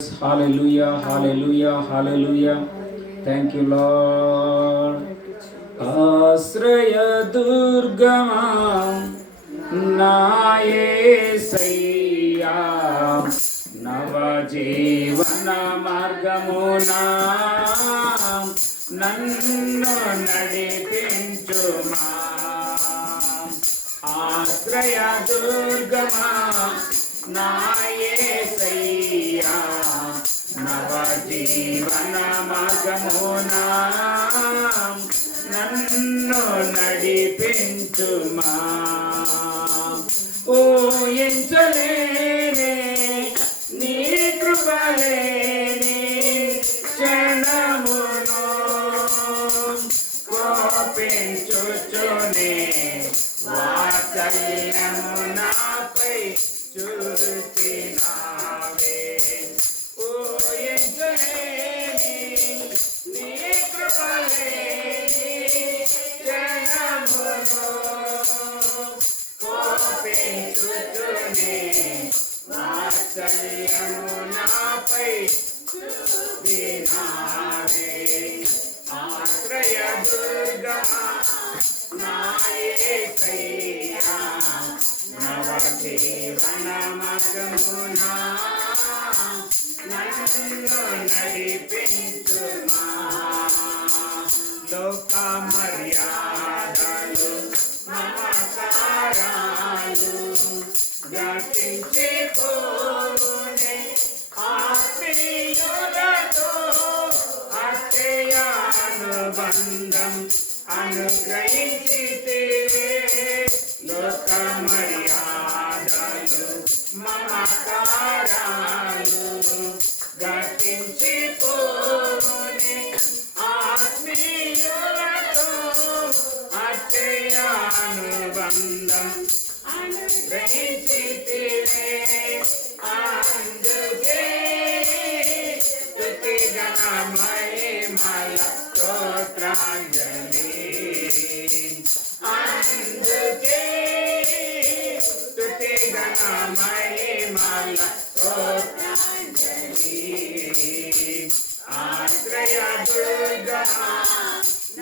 Hallelujah, hallelujah, hallelujah. Thank you, Lord. ఆశ్రయ దుర్గమా నా యేసయ్యా, నవ జీవన మార్గమునా నన్ను నడిపించుమా. ఆశ్రయ దుర్గమా నా యేసయ్యా, నవ జీవన మార్గమునా నన్ను నడిపించుమా. ఊహించలేనే నీ కృపలేని క్షణమును కోపించుచునే వాత్సల్యము నాపై చూపినావే. ఊహించలేని నీ కృపలేని క్షణమును కోపించుచునే వాత్సల్యము నాపై చూపినావే. ఆశ్రయ దుర్గమా నా యేసయ్యా, నవ జీవన మార్గమునా నన్ను నడిపించుమా. లోక మర్యాదలు మమకారాలు గతించిపోనే ఆత్మీయులతో అక్షయానుబంధం అనుగ్రహించితివే. లోక మర్యాదలు మమకారాలు గతించిపోనే ఆత్మీయులతో అక్షయానుబంధం అనుగ్రహించితివే. అందుకే స్తుతి ఘన మహిమల స్తోత్రాంజలి. అందుకే స్తుతి ఘన మహిమల స్తోత్రాంజలి. ఆశ్రయ దుర్గమా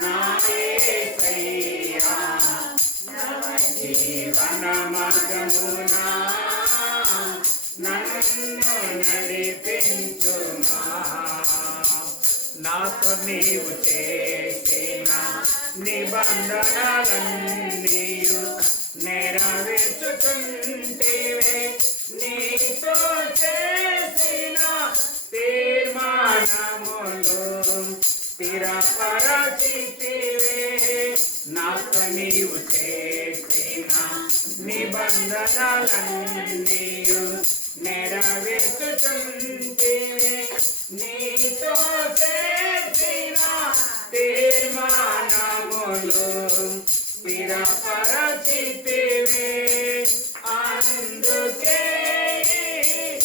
నా యేసయ్యా, నవ జీవన మార్గమునా నన్ను నడిపించుమా. నాతో నీవు చేసిన నిబంధనలన్నీయు నెరవేర్చుచుంటివే. నీతో చేసిన తీర్మానములు స్థిరపరచితివే. నాతో నీవు చేసిన నిబంధనలన్నీయు నెరవేర్చుచుంటివే. నీతో చేసిన తీర్మానములు స్థిరపరచితివే. అందుకే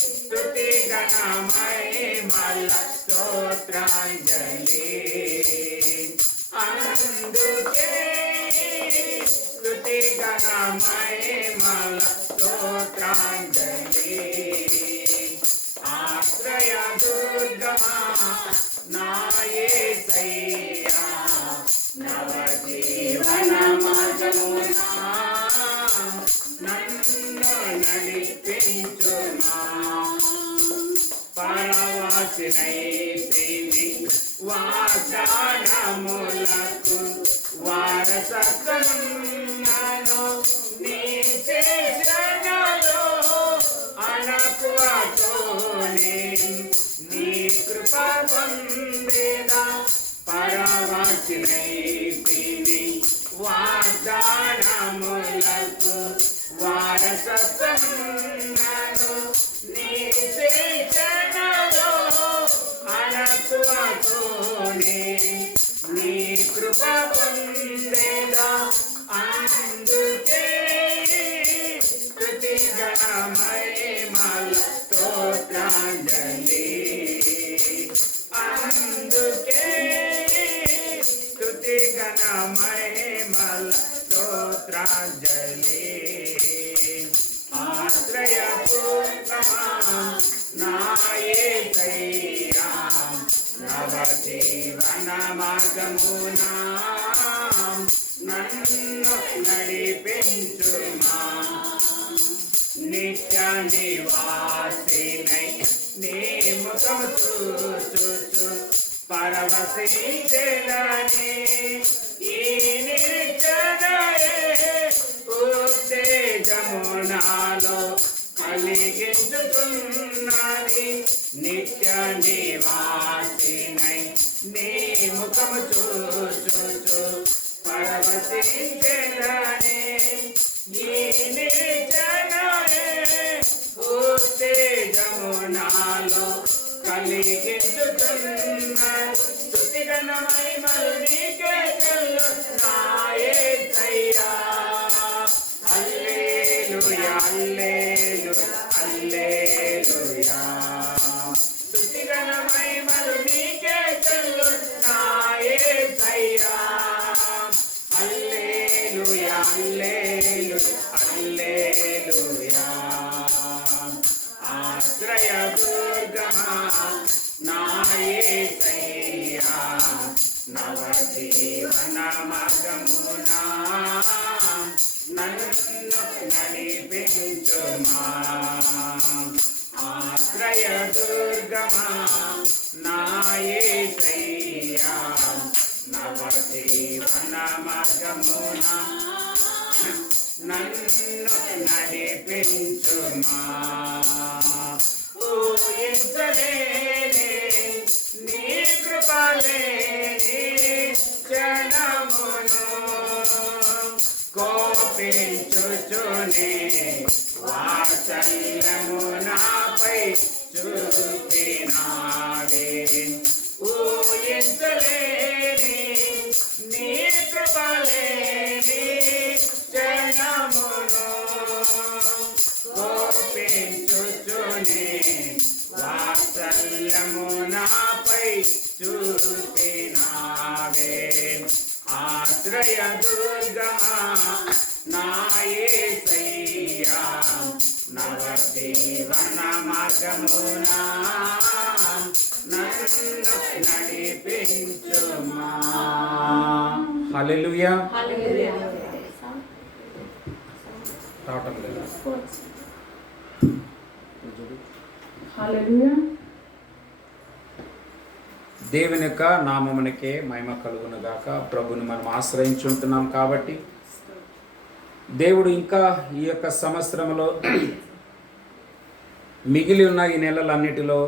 స్తుతి ఘన మహిమల స్తోత్రాంజలి. అందుకే స్తుతి ఘన మహిమల స్తోత్రాంజలి. ఆశ్రయ దుర్గమా నా యేసయ్యా, నవ జీవన మార్గమునా నన్ను నడిపించుమా. పరవాసినైతిని వాగ్దానములకు వారసత్వమును నీ చేసినలో అనకువతోనే నీ కృప పొందేదా. పరవాసినైతిని వాగ్దానములకు వారసత్వమును నీ చేసినలో అనకువతోనే నీ కృప పొందేదా. అందుకే స్తుతి ఘన మహిమల స్తోత్రాంజలి. అందుకే స్తుతి ఘన మహిమల స్తోత్రాంజలి. ఆశ్రయ మార్గమున నన్ను నడిపించుమా. నిత్య నివాసినై నీ ముఖము చూచు పరవశించెదనే. ఈ నిరీక్షణయే ఉత్తేజమునాలో కలిగించుతున్నది. నిత్య నివాసినై నీ ముఖము చూచు పరవశించెదనే. ఈ నిరీక్షణయే ఉత్తేజమునాలో కలిగించుతున్నది. స్తుతిగణ మహిమలు నీకే చెల్లునా యేసయ్యా. హల్లెలూయా హల్లెలూయా హల్లెలూయా. స్తుతిగణ మహిమలు నీకే చెల్లునా యేసయ్యా. హల్లెలూయా హల్లెలూయా హల్లెలూయా. ఆశ్రయ దుర్గమా నా యేసయ్యా. నవజీవన మార్గమునా నన్ను నడిపించుమా. ఆశ్రయ దుర్గమా నా యేసయ్యా. నవజీవన మార్గమునా నన్ను నడిపించుమా. ఊహించలేని నీ కృపలేని క్షణమును కోపించుచునే వాత్సల్యము నాపై చూపినావే. ఊహించలేని నీ కృపలేని క్షణమును కోపించుచునే వాత్సల్యము నాపై చూపినావే. ఆశ్రయ దుర్గమా నా యేసయ్యా. నవజీవన మార్గమునా నన్ను నడిపించుమా. హల్లెలూయా. రావటం లేదా? హల్లెలూయా. దేవుని యొక్క నామమునకే మహిమ కలుగును గాక. ప్రభుని మనం ఆశ్రయించుంటున్నాం కాబట్టి దేవుడు ఇంకా ఈ యొక్క సంవత్సరంలో మిగిలి ఉన్న ఈ నెలలన్నిటిలో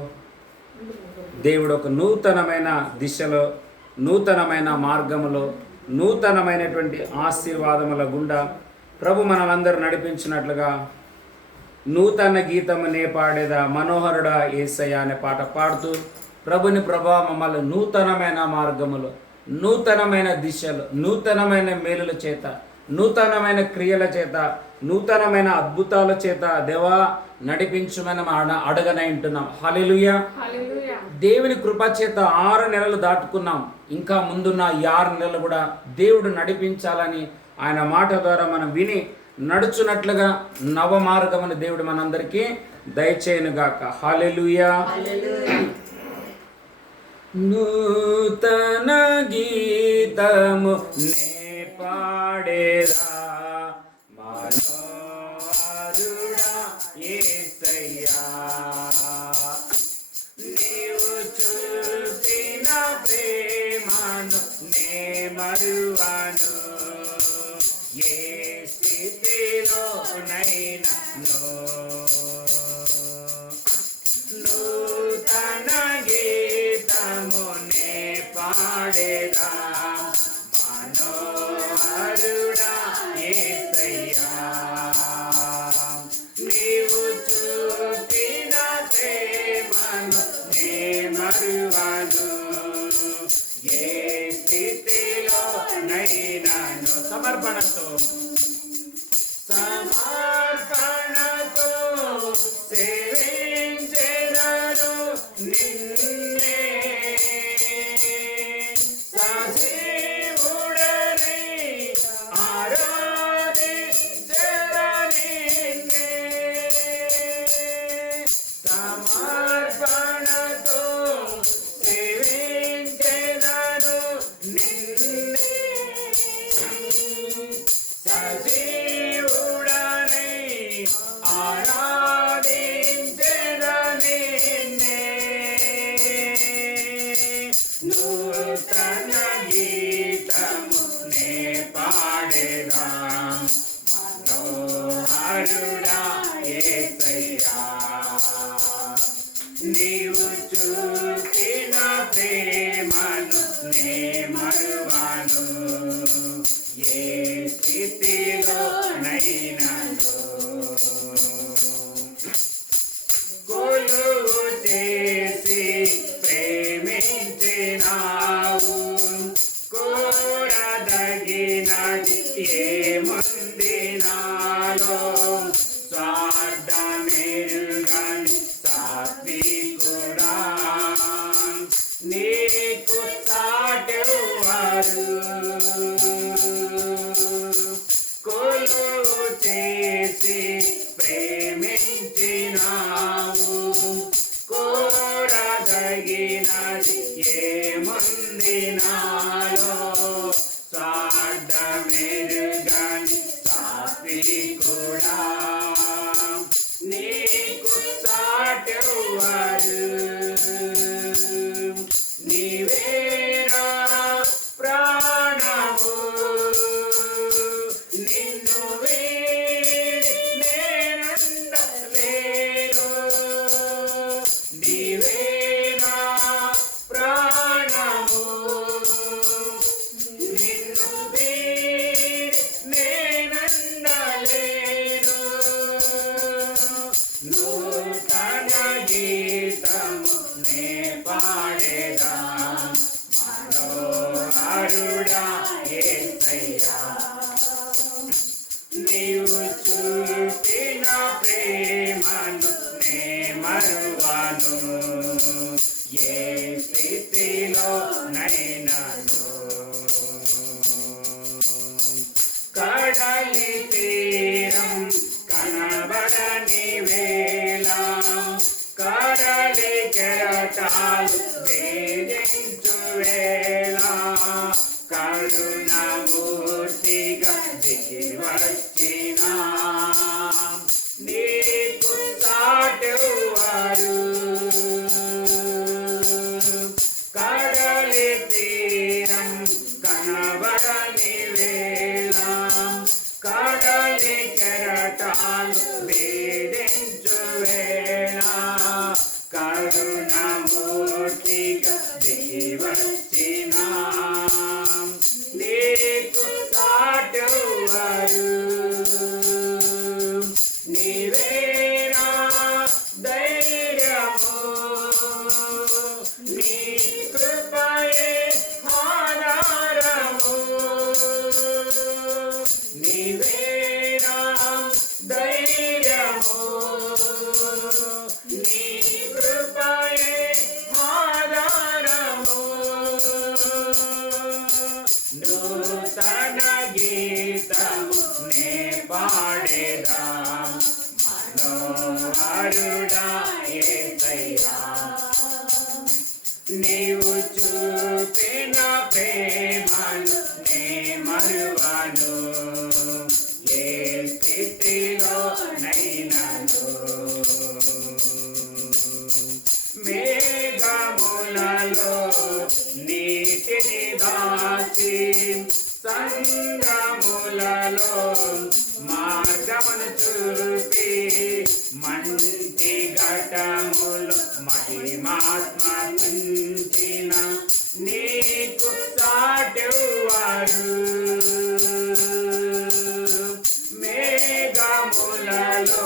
దేవుడు ఒక నూతనమైన దిశలో, నూతనమైన మార్గములో, నూతనమైనటువంటి ఆశీర్వాదముల గుండా ప్రభు మనలందరూ నడిపించినట్లుగా నూతన గీతము నే పాడేదా మనోహరుడా యేసయ్య అనే పాట పాడుతూ ప్రభుని ప్రభా మమ్మల్ని నూతనమైన మార్గములు, నూతనమైన దిశలు, నూతనమైన మేలుల చేత, నూతనమైన క్రియల చేత, నూతనమైన అద్భుతాల చేత దేవా నడిపించమని అడగనంటున్నాం. హల్లెలూయా. దేవుని కృప చేత 6 నెలలు దాటుకున్నాం. ఇంకా ముందున్న 6 నెలలు కూడా దేవుడు నడిపించాలని ఆయన మాట ద్వారా మనం విని నడుచున్నట్లుగా నవ మార్గమును దేవుడు మనందరికీ దయచేయునుగాక. హల్లెలూయా. నూతన గీతము నే పాడేదా మనోహరుడా యేసయ్యా. నీవు చూపిన ప్రేమను నే మరువను. ఏ స్థితిలోనైనా నూతన గీతము నే పాడేదా మనోహరుడా యేసయ్యా. నీవు చూపిన ప్రేమను నే మరువను. ఏ స్థితిలోనైనాను సమర్పణతో సేవించెదను నిన్నే. సజీవుడనై ఆరాధించెదను నిన్నే. సమర్పణతో సేవించెదను చూపిన ప్రేమను నే మరువను. ఏ స్థితిలో నైనను కొలువు చేసి ప్రేమించినావు. కోరదగినది ఏముంది నాలో, స్వార్థమెరుగని సాత్వికుడా, నీకు సాటెవ్వరు. కొలువు చేసి ప్రేమించినావు. కోరదగినది ఏముంది నాలో, స్వార్థమెరుగని సాత్వికుడా, నీకు సాటెవ్వరు. నీవేనా ప్రాణము, నిన్ను వీడి నేనుండలేను. నీవేనా ప్రాణము, నిన్ను వీడి నేనుండలేను. నూతన గీతము నే పాడేదా, మనోహరుడా యేసయ్యా. నీవు చూపిన ప్రేమను నే మరువను. ఏ స్థితిలో నైనను కడలి తీరం కనబడని వేళ, కడలి కెరటాలు వేధించు వేళ, కరుణమూర్తిగా దిగి వచ్చిన నీకు సాటెవ్వరు. కడలి తీరం కనబడని వేళ, కడలి కెరటాలు వేధించు వేళ, కరుణమూర్తిగా దిగి వచ్చిన నీకు సాటెవ్వరు. నీవేనా ధైర్యము, నీ కృపయే ఆధారము. నీవేనా ధైర్యము, నీ కృపయే ఆధారము. నూతన గీతము నే పాడేదా, మనోహరుడా యేసయ్యా. నీవు చూపిన ప్రేమను నే మరువను. ఏ స్థితిలో నైనను మేఘములలో నీటిని దాచి, సంద్రములలో మార్గమును చూపి, మంటి ఘటములు మహిమాత్మించిన నీకు సాటెవ్వరు. మేఘములలో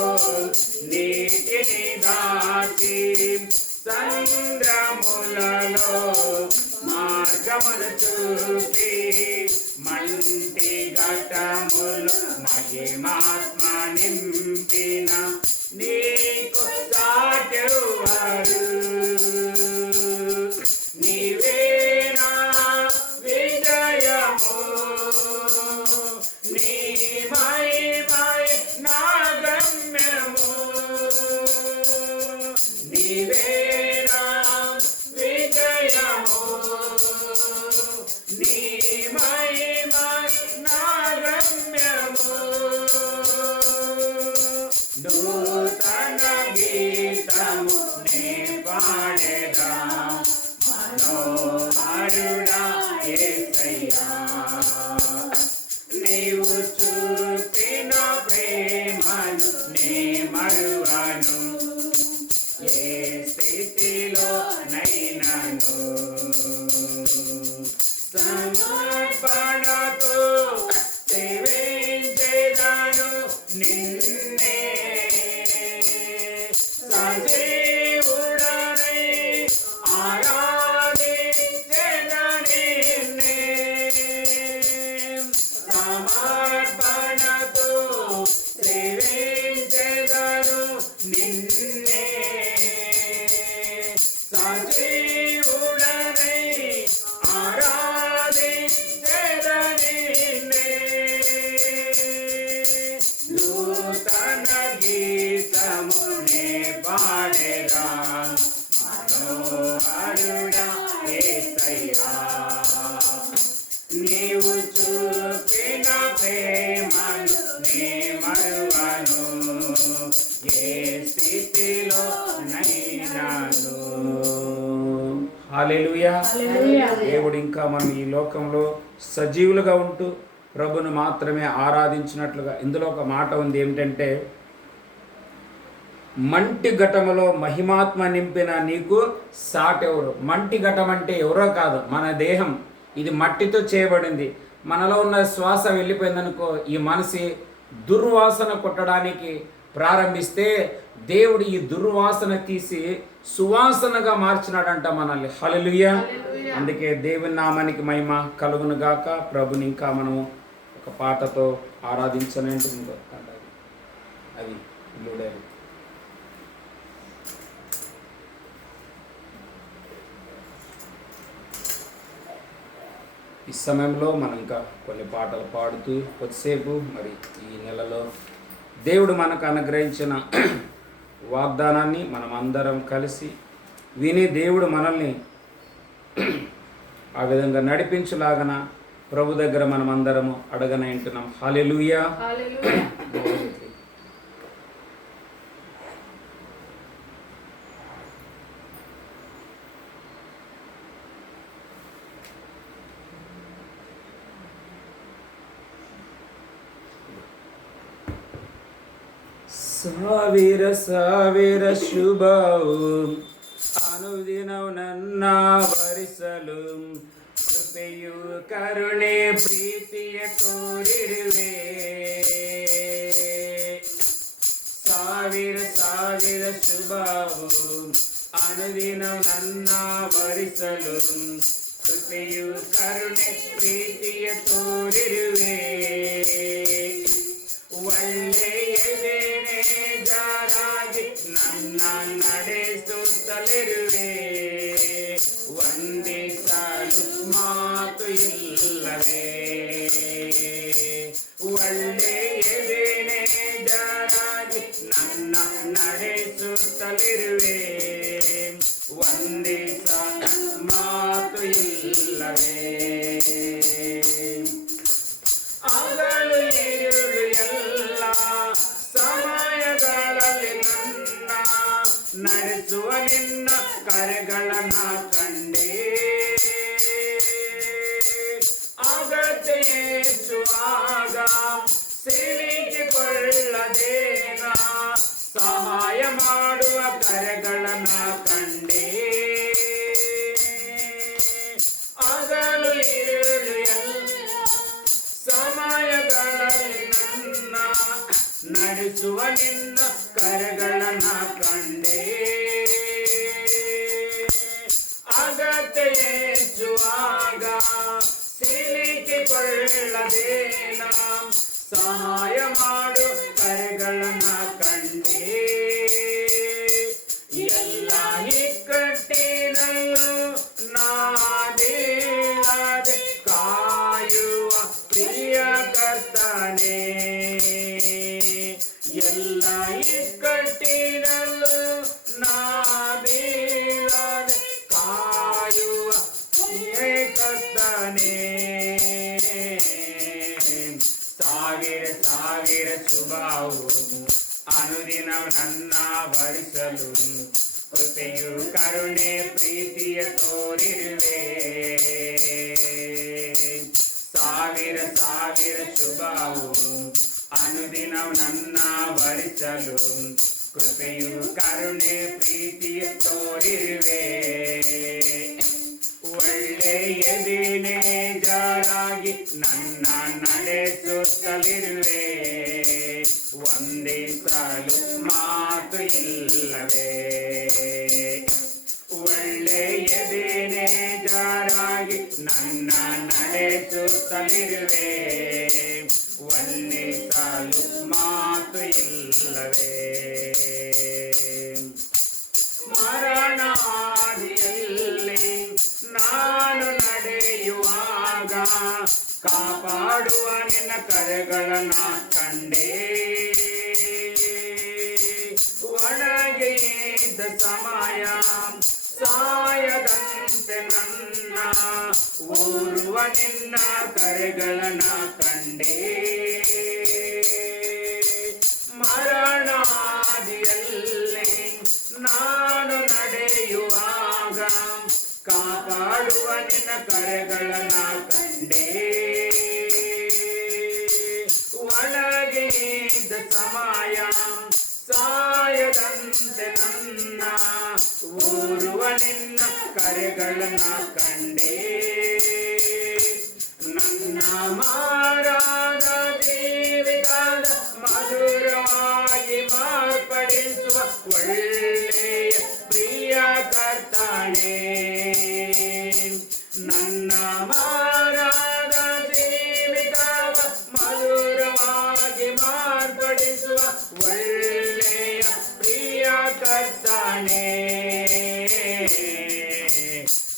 నీటిని దాచి, సంద్రములలో మార్గమును చూపి, మంటి ఘటములు మహిమాత్మ నింపిన నీకు సాటెవ్వరు. నీవేనా విజయము, నీ మహిమయే నా గమ్యము. నీవేనా విజయము, నీ మహిమ నా గమ్యము. నూతన గీతము నే పాడేదా, మనోహరుడా యేసయ్యా. నీవు చూపిన ప్రేమను నే మరువను. ఏ స్థితిలో సమర్పణతో సేవించెదను నిన్నే సజీవుడనై ఆరాధించెదను నిన్నే సమర్పణతో సేవించెదను నిన్నే సజీవుడనై ఆరాధించెదను నిన్నే నూతన గీతము నే పాడెదా మనోహరుడా యేసయ్యా నీవు చూపిన ప్రేమను నే మరువను ఏ స్థితిలో నైనాను. హల్లెలూయా. దేవుడు ఇంకా మనం ఈ లోకంలో సజీవులుగా ఉంటూ ప్రభును మాత్రమే ఆరాధించినట్లుగా ఇందులో ఒక మాట ఉంది ఏమిటంటే, మంటి ఘటములో మహిమాత్మ నింపిన నీకు సాటెవరు. మంటి ఘటం అంటే ఎవరో కాదు, మన దేహం. ఇది మట్టితో చేయబడింది. మనలో ఉన్న శ్వాస వెళ్ళిపోయిందనుకో ఈ మనసు దుర్వాసన కొట్టడానికి ప్రారంభిస్తే దేవుడు ఈ దుర్వాసన తీసి సువాసనగా మార్చినాడంట మనల్ని. హల్లెలూయా. అందుకే దేవుని నామానికి మహిమ కలుగును గాక. ప్రభుని ఇంకా మనము ఒక పాటతో ఆరాధించనంటే అది లూడేరు. ఈ సమయంలో మనం ఇంకా కొన్ని పాటలు పాడుతూ కొద్దిసేపు మరి ఈ నెలలో దేవుడు మనకు అనుగ్రహించిన వాగ్దానాన్ని మనం అందరం కలిసి విని దేవుడు మనల్ని ఆ విధంగా నడిపించులాగన ప్రభు దగ్గర మనం అందరము అడగనంటున్నాం. హల్లెలూయా. ಸಾವಿರ ಸಾವಿರ ಶುಭವು ಅನುದಿನವು ನನ್ನ ವರಿಸಲು ಕೃಪೆಯು ಕರುಣೆ ಪ್ರೀತಿಯ ತೋರಿರುವೆ. ಸಾವಿರ ಸಾವಿರ ಶುಭವು ಅನುದಿನವು ನನ್ನ ವರಿಸಲು ಕೃಪೆಯು ಕರುಣೆ ಪ್ರೀತಿಯ ತೋರಿರುವೆ. ಒಳ್ಳೆಯದೇನೆ ಜಾರಾಗಿ ನನ್ನ ನಡೆಸುತ್ತಲಿರುವೆ. ವಂದಿಸಲು ಮಾತು ಇಲ್ಲವೇ. ಒಳ್ಳೆಯದೇನೆ ಜಾರಾಗಿ ನನ್ನ ನಡೆಸುತ್ತಲಿರುವೆ. ವಂದಿಸಲು ಮಾತು ಇಲ್ಲವೇ. ಹಗಲು ಇರುಳು ಎಲ್ಲ ಸಮಯಗಳಲ್ಲಿ ನನ್ನ ನಡೆಸುವ ನಿನ್ನ ಕರೆಗಳನ್ನ ಕಂಡೇ. ಅಗತ್ಯ ಹೆಚ್ಚುವಾಗ ಸಿಲುಕಿಕೊಳ್ಳದೇನ ಸಹಾಯ ಮಾಡುವ ಕರೆಗಳನ್ನ ಕಂಡೇ. ಹಗಲು ಇರುಳು ಎಲ್ಲ ಸಮಯಗಳಲ್ಲಿ ನನ್ನ ನಡೆಸುವ ನಿನ್ನ ಕರೆಗಳನ್ನ ಕಂಡೇ. ಅಗತ್ಯ ಹೆಚ್ಚುವಾಗ ಸಿಲುಕಿಕೊಳ್ಳದೇನ ಸಹಾಯ ಮಾಡು ಕರೆಗಳನ್ನ ಕಂಡೇ. ಎಲ್ಲ ಇಕ್ಕಟ್ಟಿನಲ್ಲೂ ನಾದೇಳದೆ ಕಾಯುವ ಪ್ರಿಯ ಕರ್ತನೇ. ಎಲ್ಲ ಇಕ್ಕಟ್ಟಿನಲ್ಲೂ ನಾದೇಳದೆ ಕಾಯುವ ಪ್ರಿಯ ಕರ್ತನೇ. ಸಾವಿರ ಸಾವಿರ ಶುಭವು ಅನುದಿನ ನನ್ನ ಭರಿಸಲು ಕೃಪೆಯು ಕರುಣೆ ಪ್ರೀತಿಯ ತೋರಿರುವೆ. ಸಾವಿರ ಸಾವಿರ ಶುಭವು ಅನುದಿನ ನನ್ನ ಭರಿಸಲು ಕೃಪೆಯು ಕರುಣೆ ಪ್ರೀತಿಯ ತೋರಿರುವೆ. ನನ್ನ ನಡೆಸುತ್ತಲಿರುವೆ, ಒಂದೇ ಸಾಲು ಮಾತು ಇಲ್ಲವೇ. ಮರಣಾದಿಯಲ್ಲಿ ನಾನು ನಡೆಯುವಾಗ ಕಾಪಾಡುವ ನಿನ್ನ ಕರೆಗಳನ್ನ ಕಂಡೇ. ಒಳಗೆ ಇದ್ದ ಸಮಯ ಸಾಯದಂತೆ ನನ್ನ ಓರ್ವ ನಿನ್ನ ಕರೆಗಳನ್ನ ಕಂಡೇ. ಮರಣಾದಿಯಲ್ಲಿ ನಾನು ನಡೆಯುವಾಗ ಕಾಪಾಡುವ ನಿನ್ನ ಕರೆಗಳನ್ನ ಕಂಡೇ. ಒಳಗೆ ಇದ್ದ ಸಮಯ ಸಾಯದಂತೆ ನನ್ನ ಓರ್ವ ನಿನ್ನ ಕರೆಗಳನ್ನ ಕಂಡೇ. ನನ್ನ ಮಾರಾದ ಜೀವಿತದ ಮಧುರವಾಗಿ ಮಾರ್ಪಡಿಸುವ ಒಳ್ಳೆಯ ಪ್ರಿಯ ಕರ್ತನೇ. ನನ್ನ ಮಾರಾದ ಜೀವಿತವ ಮಧುರವಾಗಿ ಮಾರ್ಪಡಿಸುವ ಒಳ್ಳೆಯ ಪ್ರಿಯ ಕರ್ತನೇ.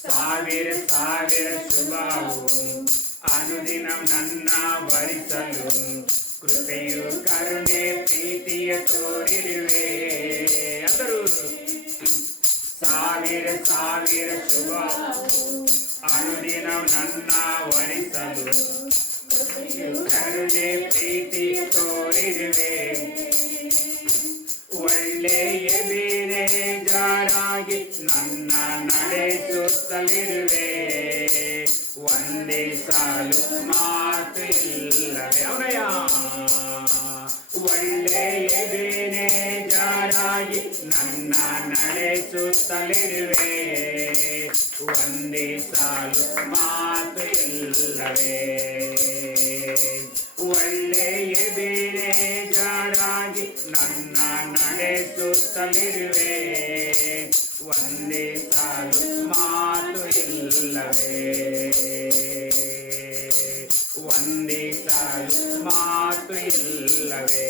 ಸಾವಿರ ಸಾವಿರ ಶುಭವು ಅನುದಿನ ನನ್ನ ಭರಿಸಲು ಕೃಪೆಯು ಕರುಣೆ ಪ್ರೀತಿಯ ತೋರಿರುವೆ. ಅಂದರು ಸಾವಿರ ಸಾವಿರ ಶುಭ ಅನುದಿನ ನನ್ನ ವರಿಸಲು ಕರುಣೆ ಪ್ರೀತಿ ತೋರಿರುವೆ. ಒಳ್ಳೆಯ ಬೇರೆ ಜಾರಾಗಿ ನನ್ನ ನಡೆಸುತ್ತಲಿರುವೆ, ಒಂದೇ ಸಾಲು ಮಾತು ಇಲ್ಲವೇ. ಅವನಯ್ಯ ಒಳ್ಳೆಯ ಬೇರೆ ಜಾರಾಗಿ ನನ್ನ ನಡೆಸುತ್ತಲಿರುವೆ, ಒಂದೇ ಸಾಲು ಮಾತು ಇಲ್ಲವೇ. ಒಳ್ಳೆಯ ಬೇರೆ ಜಾರಾಗಿ ನನ್ನ ನಡೆಸುತ್ತಲಿರುವೆ, ಒಂದೇ ಸಾಲು ಮಾತು ಇಲ್ಲವೇ. ಒಂದೇ ಸಾಲು ಮಾತು ಇಲ್ಲವೇ.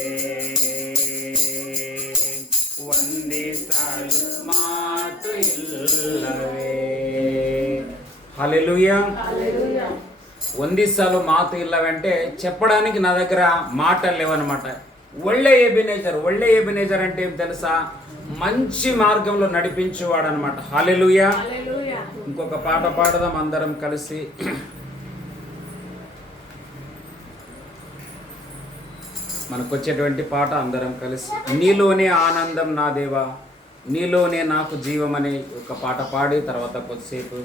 ಒಂದೇ ಸಾಲು ಮಾತು ಇಲ್ಲವೇ. హల్లెలూయా. ಒಂದೇ సాలు మాత ఇల్లవంటే చెప్పడానికి నా దగ్గర మాటలు లేవన్నమాట. ఒళ్ళే ఎబినేజర్ అంటే ఏం తెలుసా? మంచి మార్గంలో నడిపించేవాడు అనమాట. హల్లెలూయా. ఇంకొక పాట పాడదాం అందరం కలిసి. మనకు వచ్చేటువంటి పాట అందరం కలిసి. నీలోనే ఆనందం నా దేవా, నీలోనే నాకు జీవం అనే ఒక పాట పాడి తర్వాత కొద్దిసేపు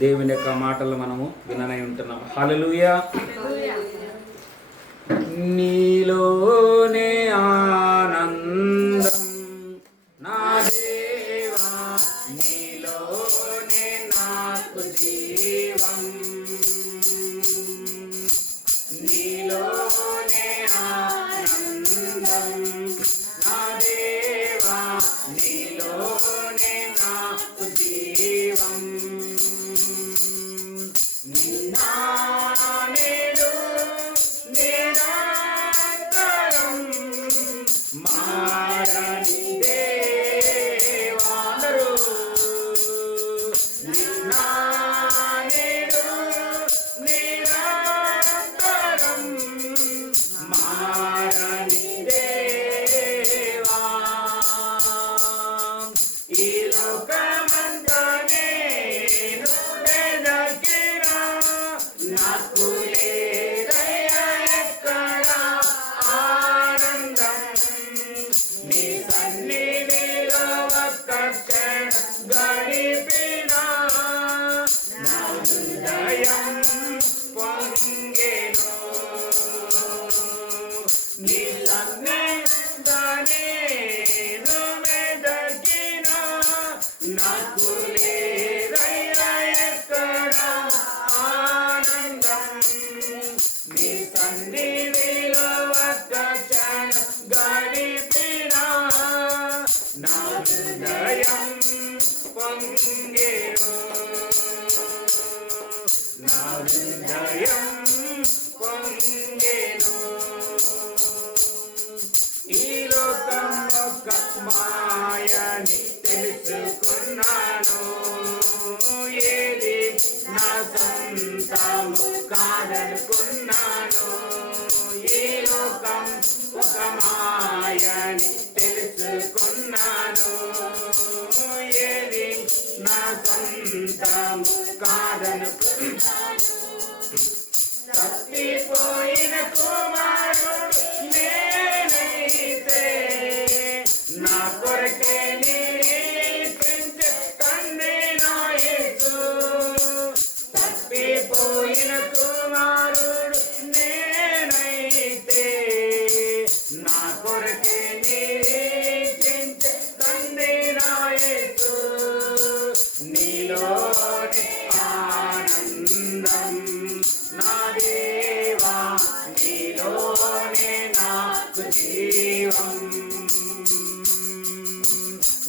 దేవుని యొక్క మాటలు మనము విననై ఉంటున్నాం. హల్లెలూయా. నీలోనే ఆనందం నా దేవా, నీలోనే నాకు జీవం, నీలోనే ఆనందం నా దేవా, నీలోనే నాకు జీవం. నేడు నిరంతరం మారని దేవా. అందరూ నిన్న నేడు సొంతము కాదనుకున్నాను. ఈ లోకం ఒక మాయని తెలుసుకున్నాను. ఏది నా సొంతము కాదనుకున్నాను. తప్పిపోయిన కుమారుడు నేనైతే నా కొరకే నిరీక్షించే తండ్రి నా యేసు. తప్పిపోయిన కుమారుడు నేనైతే నా కొరకే నిరీక్షించే తండ్రి నా యేసు. నీలోని ఆనందం నా దేవా, నీలోనే నాకు జీవం.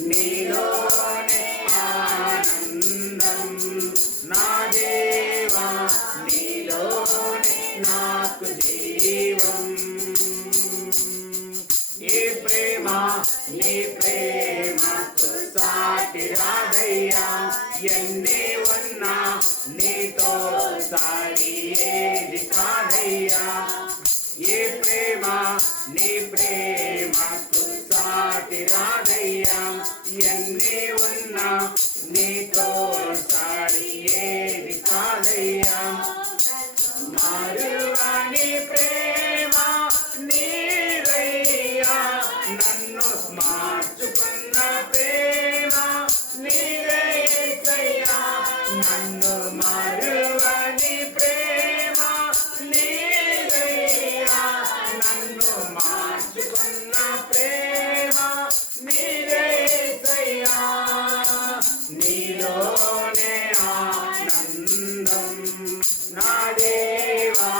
నీలోనే ఆనందం నా దేవా, నీలోనే నాకు జీవం. ఏ ప్రేమ నీ ప్రేమకు సాటి రాదయ్యా. ఎన్ని ఉన్నా నీతో సాటి ఏది కాదయ్యా. ఏ ప్రేమ నీ ప్రేమకు సాటి రాదయ్యా. ఎన్ని ఉన్నా నీతో సాటి ఏది కాదయ్యా. మారువని ప్రేమ నీదయ్యా. నన్ను మార్చుకున్న ప్రేమ నీదయ్యా. నన్ను మారువని ప్రేమ నీదయ్యా. నన్ను మార్చుకున్న ప్రేమ నీదయ్యా. నీలోనే ఆనందం నా దేవా,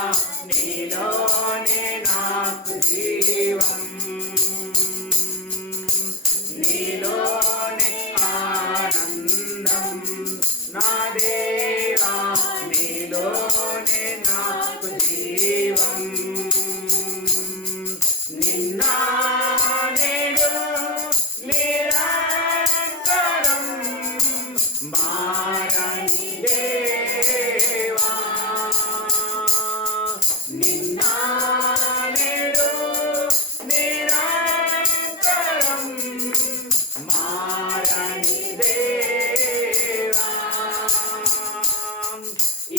నీలోనే నాకు జీవం. నీలోనే ఆనందం నా దేవా, నీలోనే నాకు జీవం. నిన్న నేడు నిరంతరం మారని దేవా. నిన్న నేడు నిరంతరం మారని దేవా.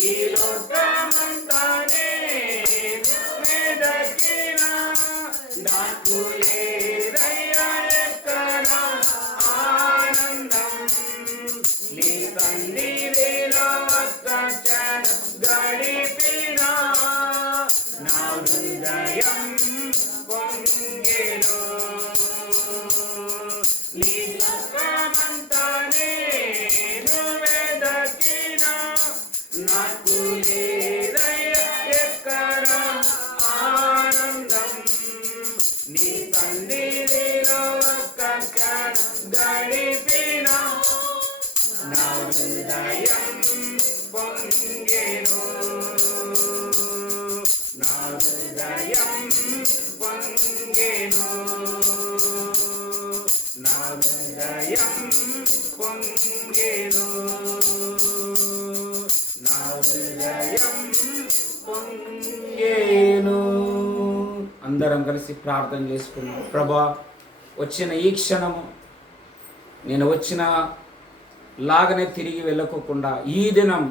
ఈ లోకమంతానే వెదకినా నాకు లేదయ్యా ఎక్కడ ఆనందం. నీ సన్నిధిలో ఒక్క క్షణం గడిపినా నా హృదయం పొంగెను. నీ లోకమంతానే వెదకినా నాకు లేదయ్యా ఎక్కడ ఆనందం. నీ సన్నిధిలో ఒక్క క్షణం గడిపినా నా హృదయం పొంగెను. నా హృదయం పొంగెను. నా హృదయం పొంగెను. నా హృదయం పొంగెను. అందరం కలిసి ప్రార్థన చేసుకున్నాం. ప్రభా, వచ్చిన ఈ క్షణము నేను వచ్చిన లాగానే తిరిగి వెళ్ళకోకుండా ఈ దినం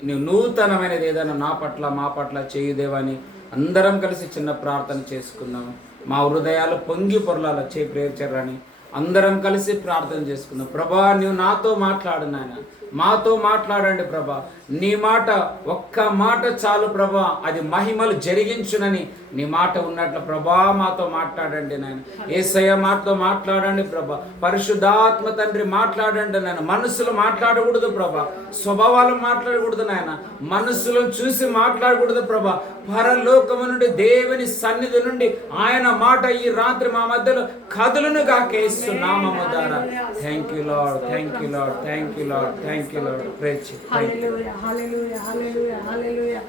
నువ్వు నూతనమైనది ఏదైనా నా పట్ల మా పట్ల చేయుదేవని అందరం కలిసి చిన్న ప్రార్థన చేసుకుందాం. మా హృదయాలు పొంగి పొరలాల ప్రేర్చరని అందరం కలిసి ప్రార్థన చేసుకుందాం. ప్రభా, నువ్వు నాతో మాట్లాడు నాయన, మాతో మాట్లాడండి ప్రభా. నీ మాట ఒక్క మాట చాలు ప్రభా, అది మహిమలు జరిగించునని నీ మాట ఉన్నట్లు ప్రభా మాతో మాట్లాడండి నాయన. యేసయ్య మాతో మాట్లాడండి ప్రభా. పరిశుద్ధాత్మ తండ్రి మాట్లాడండి నాయన. మనసులు మాట్లాడకూడదు ప్రభా, స్వభావాలు మాట్లాడకూడదు నాయన, మనసులను చూసి మాట్లాడకూడదు ప్రభా. పరలోకము నుండి దేవుని సన్నిధి నుండి ఆయన మాట ఈ రాత్రి మా మధ్యలో కదులును గాకేస్తు నామము ద్వారా. Thank you lord, thank you lord, thank you lord, thank you lord. Praise. Hallelujah, hallelujah, hallelujah, hallelujah,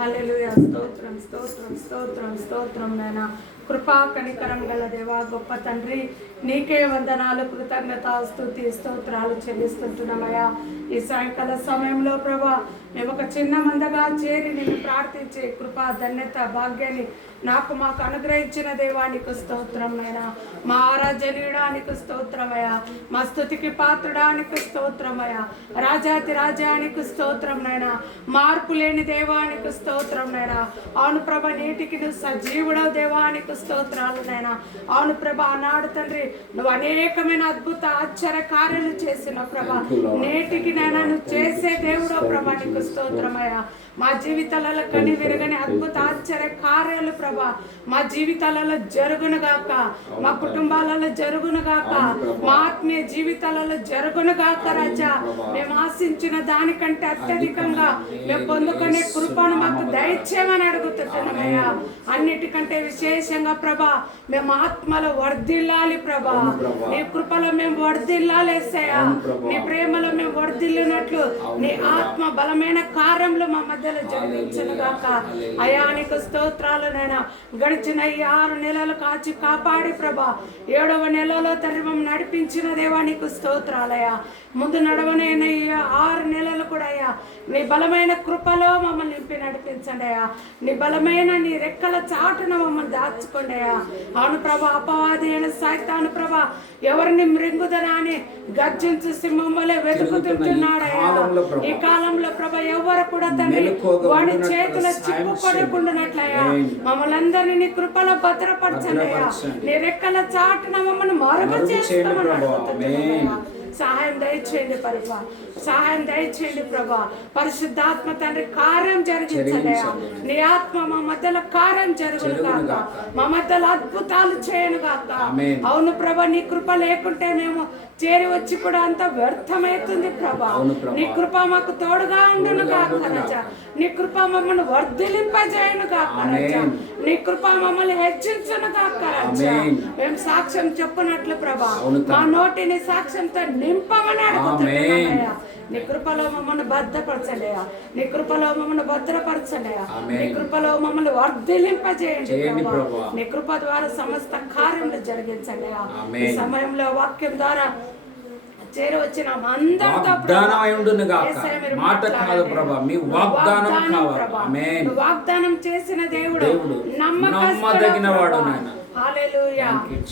hallelujah. స్తోత్రం స్తోత్రం స్తోత్రం స్తోత్రం నాయనా. కృపా కనికరం గల దేవా, గొప్ప తండ్రి, నీకే వందనాలు, కృతజ్ఞత, స్తుతి, స్తోత్రాలు చెల్లిస్తుంటున్నామయ్యా. ఈ సాయంకాల సమయంలో ప్రభా మేము ఒక చిన్న మందగా చేరి నిన్ను ప్రార్థించే కృపా ధన్యత భాగ్యాన్ని మాకు అనుగ్రహించిన దేవానికి స్తోత్రం నాయనా. మా ఆరాధనీయుడానికి స్తోత్రమయ్యా, మా స్తుతికి పాత్రుడానికి స్తోత్రమయ్యా, రాజాతి రాజానికి స్తోత్రం నాయనా, మార్పు లేని దేవానికి స్తోత్రం నాయనా. అవును ప్రభ, నేటికి నువ్వు సజీవుడవు దేవానికి స్తోత్రాలు నాయనా. అవును ప్రభ, ఆనాడు తండ్రి నువ్వు అనేకమైన అద్భుత ఆశ్చర్య కార్యాలు చేసిన ప్రభ, నేటికి నైనా నువ్వు చేసే దేవుడో ప్రభా నీకు స్తోత్రమయ్యా. మా జీవితాలలో కని విరగని అద్భుత ఆశ్చర్య కార్యాలు ప్రభా మా జీవితాలలో జరుగునుగాక, మా కుటుంబాలలో జరుగునుగాక, మా ఆత్మీయ జీవితాలలో జరుగునుగాక రాజా. మేము ఆశించిన దానికంటే అత్యధికంగా మేము పొందుకునే కృపను మాకు దయచేయమని అడుగుతున్నామయ్యా. అన్నిటికంటే విశేషంగా ప్రభా మేము ఆత్మలో వర్ధిల్లాలి ప్రభా, నీ కృపలో మేము వర్ధిల్లాలేసయ్యా, నీ ప్రేమలో మేము వర్ధిల్లినట్లు నీ ఆత్మ బలమైన కార్యంలో మా మధ్యలో జరిగించునుగాక. అయానికి స్తోత్రాలు నైనా. గడిచిన ఈ 6 నెలలు కాచి కాపాడి ప్రభా 7వ నెలలో తండ్రి నడిపించిన దేవానికి స్తోత్రాలయ్యా. ముందు నడవనైన ఈ 6 నెలలు కూడా అయ్యా నీ బలమైన కృపలో మమ్మల్ని నింపి నడిపించండి అయ్యా. నీ బలమైన నీ రెక్కల చాటున మమ్మల్ని దాచుకోండి అయ్యా. అవును ప్రభా, అపవాది అయిన సైతాను ప్రభా ఎవరిని మృంగుదనా అని గర్జించు సింహం వలె వెతుకుతుంటున్నాడయ్యా. ఈ కాలంలో ప్రభా ఎవరు కూడా తండ్రి వాడి చేతుల చిక్కుకొనకుండానట్లయ్యా మమ్మల్ని అందరినీ నీ కృపలో భద్రపరచండి అయ్యా. నీ రెక్కల చాటున మమ్మల్ని మరుగ చేస్తామని అడుగుతున్నామయ్యా. సహాయం దయచేయండి ప్రభా, సహాయం దయచేయండి ప్రభా. పరిశుద్ధాత్మ తండ్రి కార్యం జరిగించండి. నీ ఆత్మ మా మధ్యలో కార్యం జరుగును గాక, మా మధ్యలో అద్భుతాలు చేయను గాక. అవును ప్రభా, నీ కృప లేకుంటే మేము చేరి వచ్చి కూడా అంత వ్యర్థమవుతుంది ప్రభా. నీ కృప మాకు తోడుగా ఉండును గాక రాజా. నీ కృప మమ్మల్ని వర్ధిలింపజేయును గాక రాజా. నీ కృప మమ్మల్ని హెచ్చించును గాక రాజా. మేము సాక్ష్యం చెప్పునట్లు ప్రభా మా నోటిని సాక్ష్యంతో నింపమని అడుగుతున్నామయ్యా. నీ కృపలో మమ్మల్ని భద్రపరచలేయా, నీ కృపలో మమ్మల్ని భద్రపరచలేయా, నీ కృపలో మమ్మల్ని వర్ధిలింపజేయండి ప్రభా. నీ కృప ద్వారా సమస్త కార్యములు జరిగించండి. ఈ సమయంలో వాక్యం ద్వారా చేరి వచ్చిన వాగ్దానం చేసిన దేవుడు నమ్మదగిన వాడు. హల్లెలూయా.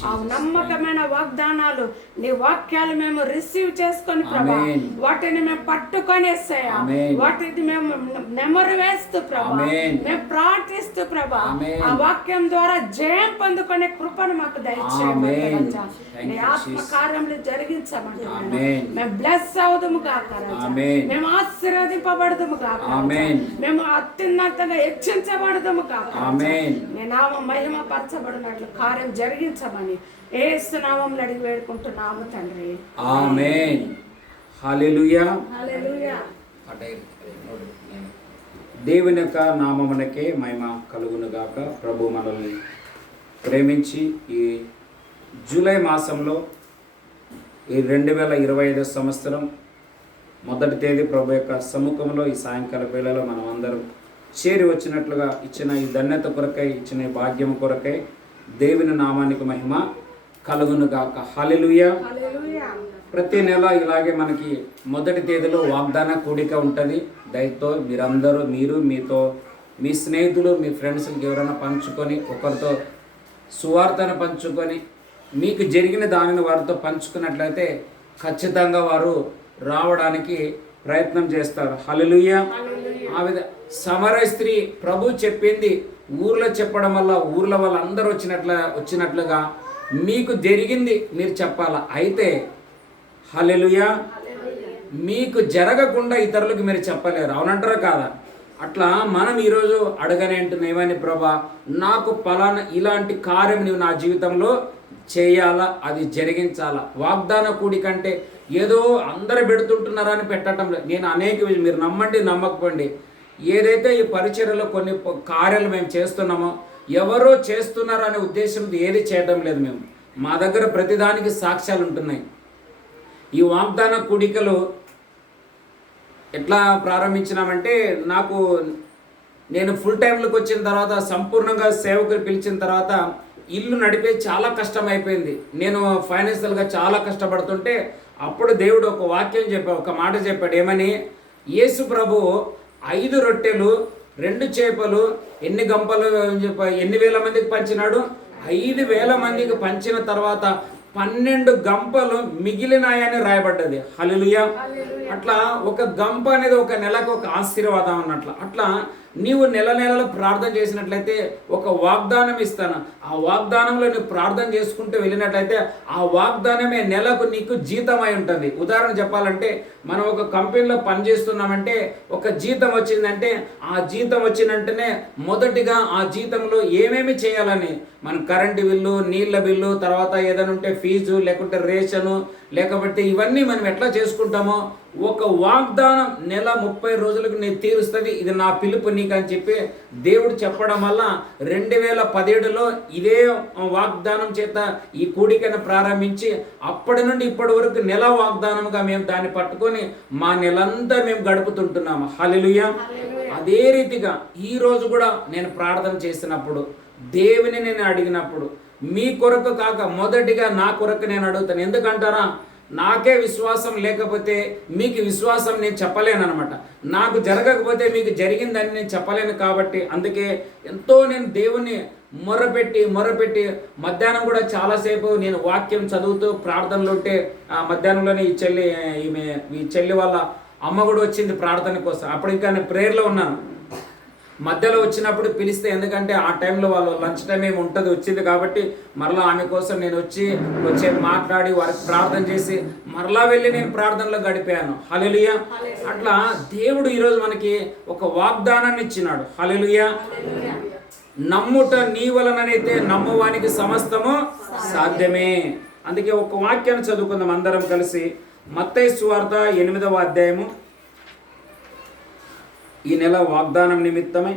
ఆ నమ్మకమైన వాగ్దానాలు నీ వాక్యాలు మేము రిసీవ్ చేసుకొని ప్రభా వాటిని మేము పట్టుకొని వాటిని మేము నెమరు వేస్తూ ప్రభా మేము ప్రార్థిస్తూ ప్రభా ఆ వాక్యం ద్వారా జయం పొందుకునే కృపను మాకు దయచేయండి. నీ ఆత్మ కార్యములు జరిగించమంటున్నాను. మేము బ్లెస్ అవుదుము కాక రాజా, మేము ఆశీర్వదింపబడదుము కాక, మేము అత్యున్నతంగా హెచ్చించబడదుము కాక, నీ నామం మహిమ పరచబడినట్లు కార్యం జరిగించమని యేసు నామములో అడిగి వేడుకుంటున్నాము తండ్రి. ఆమేన్. హల్లెలూయా. హల్లెలూయా. దేవుని యొక్క నామమునకే మహిమ కలుగును గాక. ప్రభు మనల్ని ప్రేమించి ఈ జూలై మాసంలో ఈ 2025 సంవత్సరం మొదటి తేదీ ప్రభు యొక్క సముఖంలో ఈ సాయంకాల వేళలో మనం అందరం చేరి వచ్చినట్లుగా ఇచ్చిన ఈ ధన్యత కొరకై, ఇచ్చిన ఈ భాగ్యం కొరకై దేవుని నామానికి మహిమ కలుగును గాక. హల్లెలూయా. ప్రతి నెల ఇలాగే మనకి మొదటి తేదీలో వాగ్దాన కూడిక ఉంటుంది. దయతో మీరందరూ మీతో మీ స్నేహితులు మీ ఫ్రెండ్స్కి ఎవరైనా పంచుకొని ఒకరితో సువార్తను పంచుకొని మీకు జరిగిన దానిని వారితో పంచుకున్నట్లయితే ఖచ్చితంగా వారు రావడానికి ప్రయత్నం చేస్తారు. హల్లెలూయా. ఆ విధంగా సమరయ స్త్రీ ప్రభు చెప్పింది ఊర్లో చెప్పడం వల్ల ఊర్లో వాళ్ళందరూ వచ్చినట్లుగా మీకు జరిగింది మీరు చెప్పాలా. అయితే హల్లెలూయా మీకు జరగకుండా ఇతరులకు మీరు చెప్పలేరు. అవునంటారా కాదా? అట్లా మనం ఈరోజు అడగనేంటున్నామని ప్రభా నాకు పలానా ఇలాంటి కార్యం నువ్వు నా జీవితంలో చేయాలా, అది జరిగించాలా. వాగ్దాన కూడి కంటే ఏదో అందరూ పెడుతుంటున్నారని పెట్టడం లేదు. నేను అనేక మీరు నమ్మండి నమ్మకపోండి, ఏదైతే ఈ పరిచర్యలో కొన్ని కార్యాలు మేము చేస్తున్నామో ఎవరో చేస్తున్నారనే ఉద్దేశంతో ఏది చేయడం లేదు. మేము మా దగ్గర ప్రతిదానికి సాక్ష్యాలు ఉంటున్నాయి. ఈ వాగ్దాన కూడికలు ఎట్లా ప్రారంభించినామంటే నాకు నేను ఫుల్ టైంలోకి వచ్చిన తర్వాత సంపూర్ణంగా సేవకులు పిలిచిన తర్వాత ఇల్లు నడిపే చాలా కష్టం అయిపోయింది. నేను ఫైనాన్షియల్గా చాలా కష్టపడుతుంటే అప్పుడు దేవుడు ఒక వాక్యం చెప్పాడు, ఒక మాట చెప్పాడు. ఏమని? యేసు ప్రభు 5 రొట్టెలు 2 చేపలు ఎన్ని గంపలు ఎన్ని వేల మందికి పంచినాడు? 5,000 మందికి పంచిన తర్వాత 12 గంపలు మిగిలినాయని రాయబడ్డది. హల్లెలూయా. అట్లా ఒక గంప అనేది ఒక నెలకు ఒక ఆశీర్వాదం అన్నట్లు. అట్లా నీవు నెల నెలలు ప్రార్థన చేసినట్లయితే ఒక వాగ్దానం ఇస్తాను. ఆ వాగ్దానంలో నువ్వు ప్రార్థన చేసుకుంటూ వెళ్ళినట్లయితే ఆ వాగ్దానమే నెలకు నీకు జీతమై ఉంటుంది. ఉదాహరణ చెప్పాలంటే మనం ఒక కంపెనీలో పనిచేస్తున్నామంటే ఒక జీతం వచ్చిందంటే ఆ జీతం వచ్చిన వెంటనే మొదటిగా ఆ జీతంలో ఏమేమి చేయాలని మనం కరెంటు బిల్లు, నీళ్ళ బిల్లు, తర్వాత ఏదైనా ఉంటే ఫీజు, లేకుంటే రేషను, లేకపోతే ఇవన్నీ మనం ఎట్లా చేసుకుంటామో ఒక వాగ్దానం నెల 30 రోజులకు నేను తీరుస్తుంది, ఇది నా పిలుపు నీకు అని చెప్పి దేవుడు చెప్పడం వల్ల 2017లో ఇదే వాగ్దానం చేత ఈ కూడికను ప్రారంభించి అప్పటి నుండి ఇప్పటి వరకు నెల వాగ్దానంగా మేము దాన్ని పట్టుకొని మా నెలంతా మేము గడుపుతుంటున్నాము. హల్లెలూయా. అదే రీతిగా ఈ రోజు కూడా నేను ప్రార్థన చేసినప్పుడు దేవుని నేను అడిగినప్పుడు మీ కొరకు కాక మొదటిగా నా కొరకు నేను అడుగుతాను. ఎందుకంటారా? నాకే విశ్వాసం లేకపోతే మీకు విశ్వాసం నేను చెప్పలేను అనమాట. నాకు జరగకపోతే మీకు జరిగిందని నేను చెప్పలేను. కాబట్టి అందుకే ఎంతో నేను దేవుణ్ణి మొరపెట్టి మధ్యాహ్నం కూడా చాలాసేపు నేను వాక్యం చదువుతూ ప్రార్థనలు ఉంటే ఆ మధ్యాహ్నంలోనే ఈ చెల్లి వాళ్ళ అమ్మ కూడా వచ్చింది ప్రార్థన కోసం. అప్పుడు ఇంకా నేను ప్రేయర్లో ఉన్నాను. మధ్యలో వచ్చినప్పుడు పిలిస్తే, ఎందుకంటే ఆ టైంలో వాళ్ళు లంచ్ టైం ఏమి ఉంటుంది వచ్చింది కాబట్టి మరలా ఆమె కోసం నేను వచ్చి మాట్లాడి వారికి ప్రార్థన చేసి మరలా వెళ్ళి నేను ప్రార్థనలో గడిపాను. హల్లెలూయా. అట్లా దేవుడు ఈరోజు మనకి ఒక వాగ్దానాన్ని ఇచ్చినాడు. హల్లెలూయా. నమ్ముట నీ వలననైతే నమ్మువానికి సమస్తము సాధ్యమే. అందుకే ఒక వాక్యాన్ని చదువుకుందాం అందరం కలిసి. మత్తయి సువార్త 8వ అధ్యాయము. ఈ నెల వాగ్దానం నిమిత్తమై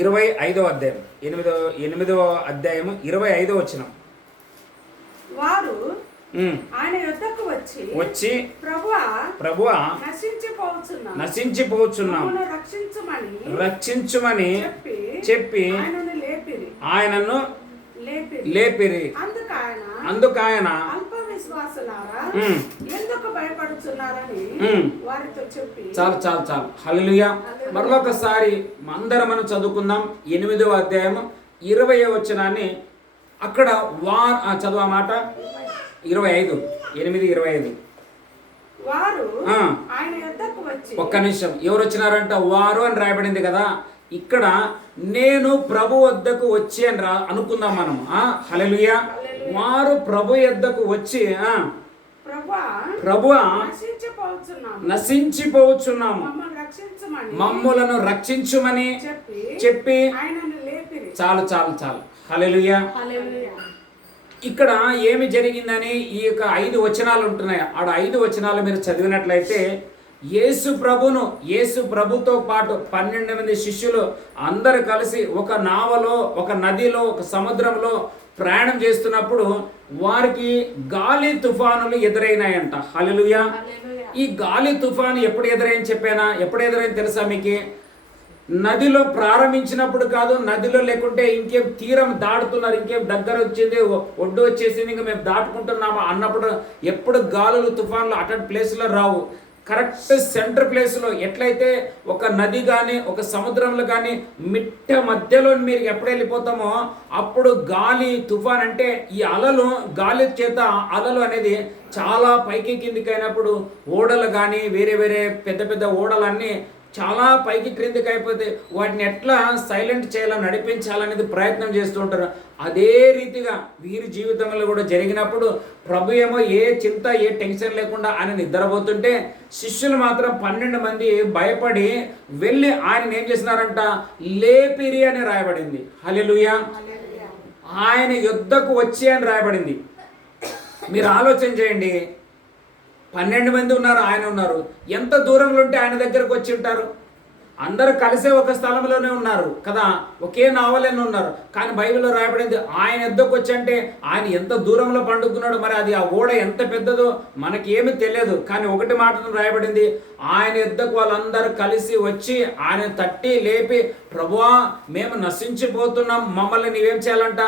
25వ అధ్యాయం 8వ అధ్యాయము 25వ వచనం. వారు ఆయన యొద్దకు వచ్చి ప్రభువా నశించిపోవచ్చున్నాం రక్షించుమని చెప్పి ఆయనను లేపిరి. అందుకు ఆయన చాలు. హల్లెలూయా. మరొకసారి అందరం మనం చదువుకుందాం 8వ అధ్యాయం 20వ వచనాన్ని. అక్కడ చదువు మాట 25 8:25. ఒక్క నిమిషం. ఎవరు వచ్చినారంట? వారు అని రాయబడింది కదా. ఇక్కడ నేను ప్రభు వద్దకు వచ్చి అని అనుకుందాం మనం. హల్లెలూయా. వారు ప్రభు వద్దకు వచ్చి ప్రభువా నశించిపోవచ్చున్నాము మమ్ములను రక్షించుమని చెప్పి చాలు. హల్లెలూయా. ఇక్కడ ఏమి జరిగిందని ఈ యొక్క 5 వచనాలు ఉంటున్నాయి. ఆడ 5 వచనాలు మీరు చదివినట్లయితే యేసు ప్రభుతో పాటు 12 మంది శిష్యులు అందరు కలిసి ఒక నావలో, ఒక నదిలో, ఒక సముద్రంలో ప్రయాణం చేస్తున్నప్పుడు వారికి గాలి తుఫానులు ఎదురైనాయంట. హల్లెలూయా. ఈ గాలి తుఫాను ఎప్పుడు ఎదురైంది చెప్పానా? ఎప్పుడు ఎదురైంది తెలుసా మీకు? నదిలో ప్రారంభించినప్పుడు కాదు, నదిలో లేకుంటే ఇంకేం తీరం దాటుతున్నారు, ఇంకేం దగ్గర వచ్చింది, ఒడ్డు వచ్చేసింది, ఇంకా మేము దాటుకుంటున్నాము అన్నప్పుడు ఎప్పుడు గాలులు తుఫాన్లు అటెంట్ ప్లేస్లో రావు. కరెక్ట్ సెంటర్ ప్లేస్లో ఎట్లయితే ఒక నది కానీ ఒక సముద్రంలో కానీ మిట్ట మధ్యలో మీరు ఎప్పుడు వెళ్ళిపోతామో అప్పుడు గాలి తుఫాన్ అంటే ఈ అలలు, గాలి చేత అలలు అనేది చాలా పైకి కిందికి అయినప్పుడు ఓడలు కానీ వేరే పెద్ద పెద్ద ఓడలన్నీ చాలా పైకి క్రిందికి అయిపోతే వాటిని ఎట్లా సైలెంట్ చేయాలని, నడిపించాలనేది ప్రయత్నం చేస్తూ ఉంటారు. అదే రీతిగా వీరి జీవితంలో కూడా జరిగినప్పుడు ప్రభు ఏమో ఏ చింత, ఏ టెన్షన్ లేకుండా ఆయన నిద్రపోతుంటే శిష్యులు మాత్రం 12 మంది భయపడి వెళ్ళి ఆయన ఏం చేసినారంట? లేపిరి అని రాయబడింది. హల్లెలూయా. ఆయన యుద్ధకు వచ్చి అని రాయబడింది. మీరు ఆలోచన చేయండి. 12 మంది ఉన్నారు, ఆయన ఉన్నారు. ఎంత దూరంలో ఉంటే ఆయన దగ్గరకు వచ్చి ఉంటారు? అందరూ కలిసే ఒక స్థలంలోనే ఉన్నారు కదా, ఒకే నావలోనే ఉన్నారు. కానీ బైబిల్లో రాయబడింది ఆయన ఎద్దకు వచ్చి అంటే ఆయన ఎంత దూరంలో పండుకున్నాడు, మరి అది ఆ ఓడ ఎంత పెద్దదో మనకేమీ తెలియదు. కానీ ఒకటి మాటను రాయబడింది, ఆయన ఎద్దకు వాళ్ళందరూ కలిసి వచ్చి ఆయన తట్టి లేపి, ప్రభువా మేము నశించిపోతున్నాం, మమ్మల్ని నీవేం చేయాలంట,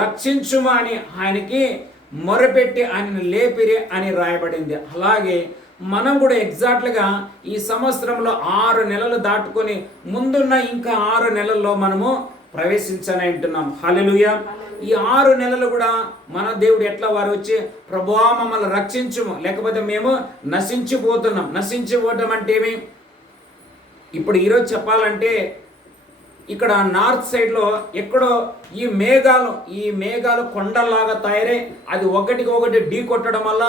రక్షించుమా అని ఆయనకి మొరపెట్టి ఆయనను లేపిరి అని రాయబడింది. అలాగే మనం కూడా ఎగ్జాక్ట్గా ఈ సంవత్సరంలో 6 నెలలు దాటుకొని ముందున్న ఇంకా 6 నెలల్లో మనము ప్రవేశించని అంటున్నాం. హల్లెలూయా. ఈ 6 నెలలు కూడా మన దేవుడు ఎట్లా వారు వచ్చి ప్రభువా మమ్మల్ని రక్షించుము, లేకపోతే మేము నశించిపోతున్నాం. నశించిపోవటం అంటే ఏమి? ఇప్పుడు ఈరోజు చెప్పాలంటే ఇక్కడ నార్త్ సైడ్లో ఎక్కడో ఈ మేఘాలు కొండల్లాగా తయారై అది ఒకటికి ఒకటి ఢీ కొట్టడం వల్ల,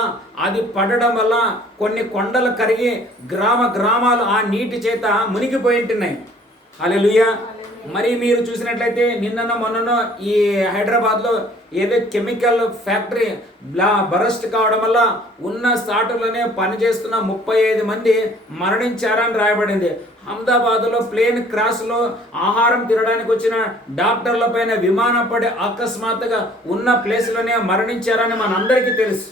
అది పడడం వల్ల కొన్ని కొండలు కరిగి గ్రామాలు ఆ నీటి చేత మునిగిపోయి ఉంటున్నాయి. హల్లెలూయా. మరి మీరు చూసినట్లయితే నిన్ననో మొన్ననో ఈ హైదరాబాద్లో ఏదో కెమికల్ ఫ్యాక్టరీ బరస్ట్ కావడం వల్ల ఉన్న స్టార్టర్లోనే పనిచేస్తున్న 35 మంది మరణించారని రాయబడింది. అహ్మదాబాద్లో ప్లేన్ క్రాష్లో ఆహారం తినడానికి వచ్చిన డాక్టర్ల పైన విమానం పడి అకస్మాత్తుగా ఉన్న ప్లేస్లోనే మరణించారని మనందరికీ తెలుసు.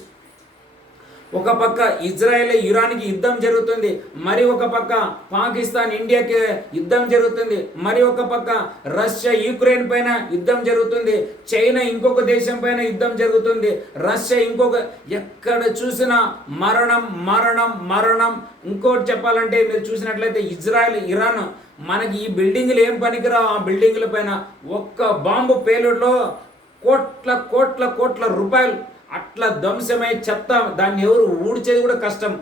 ఒక పక్క ఇజ్రాయెల్ ఇరాన్కి యుద్ధం జరుగుతుంది, మరి ఒక పక్క పాకిస్తాన్ ఇండియాకి యుద్ధం జరుగుతుంది, మరి ఒక పక్క రష్యా యుక్రెయిన్ పైన యుద్ధం జరుగుతుంది, చైనా ఇంకొక దేశం పైన యుద్ధం జరుగుతుంది, రష్యా ఎక్కడ చూసినా మరణం మరణం మరణం. ఇంకోటి చెప్పాలంటే మీరు చూసినట్లయితే ఇజ్రాయెల్ ఇరాన్ మనకి ఈ బిల్డింగ్లు ఏం పనికిరావు, ఆ బిల్డింగ్ల పైన ఒక్క బాంబు పేలుడులో కోట్ల కోట్ల కోట్ల రూపాయలు అట్లా ధ్వంసమై చెత్త, దాన్ని ఎవరు ఊడ్చేది కూడా కష్టం.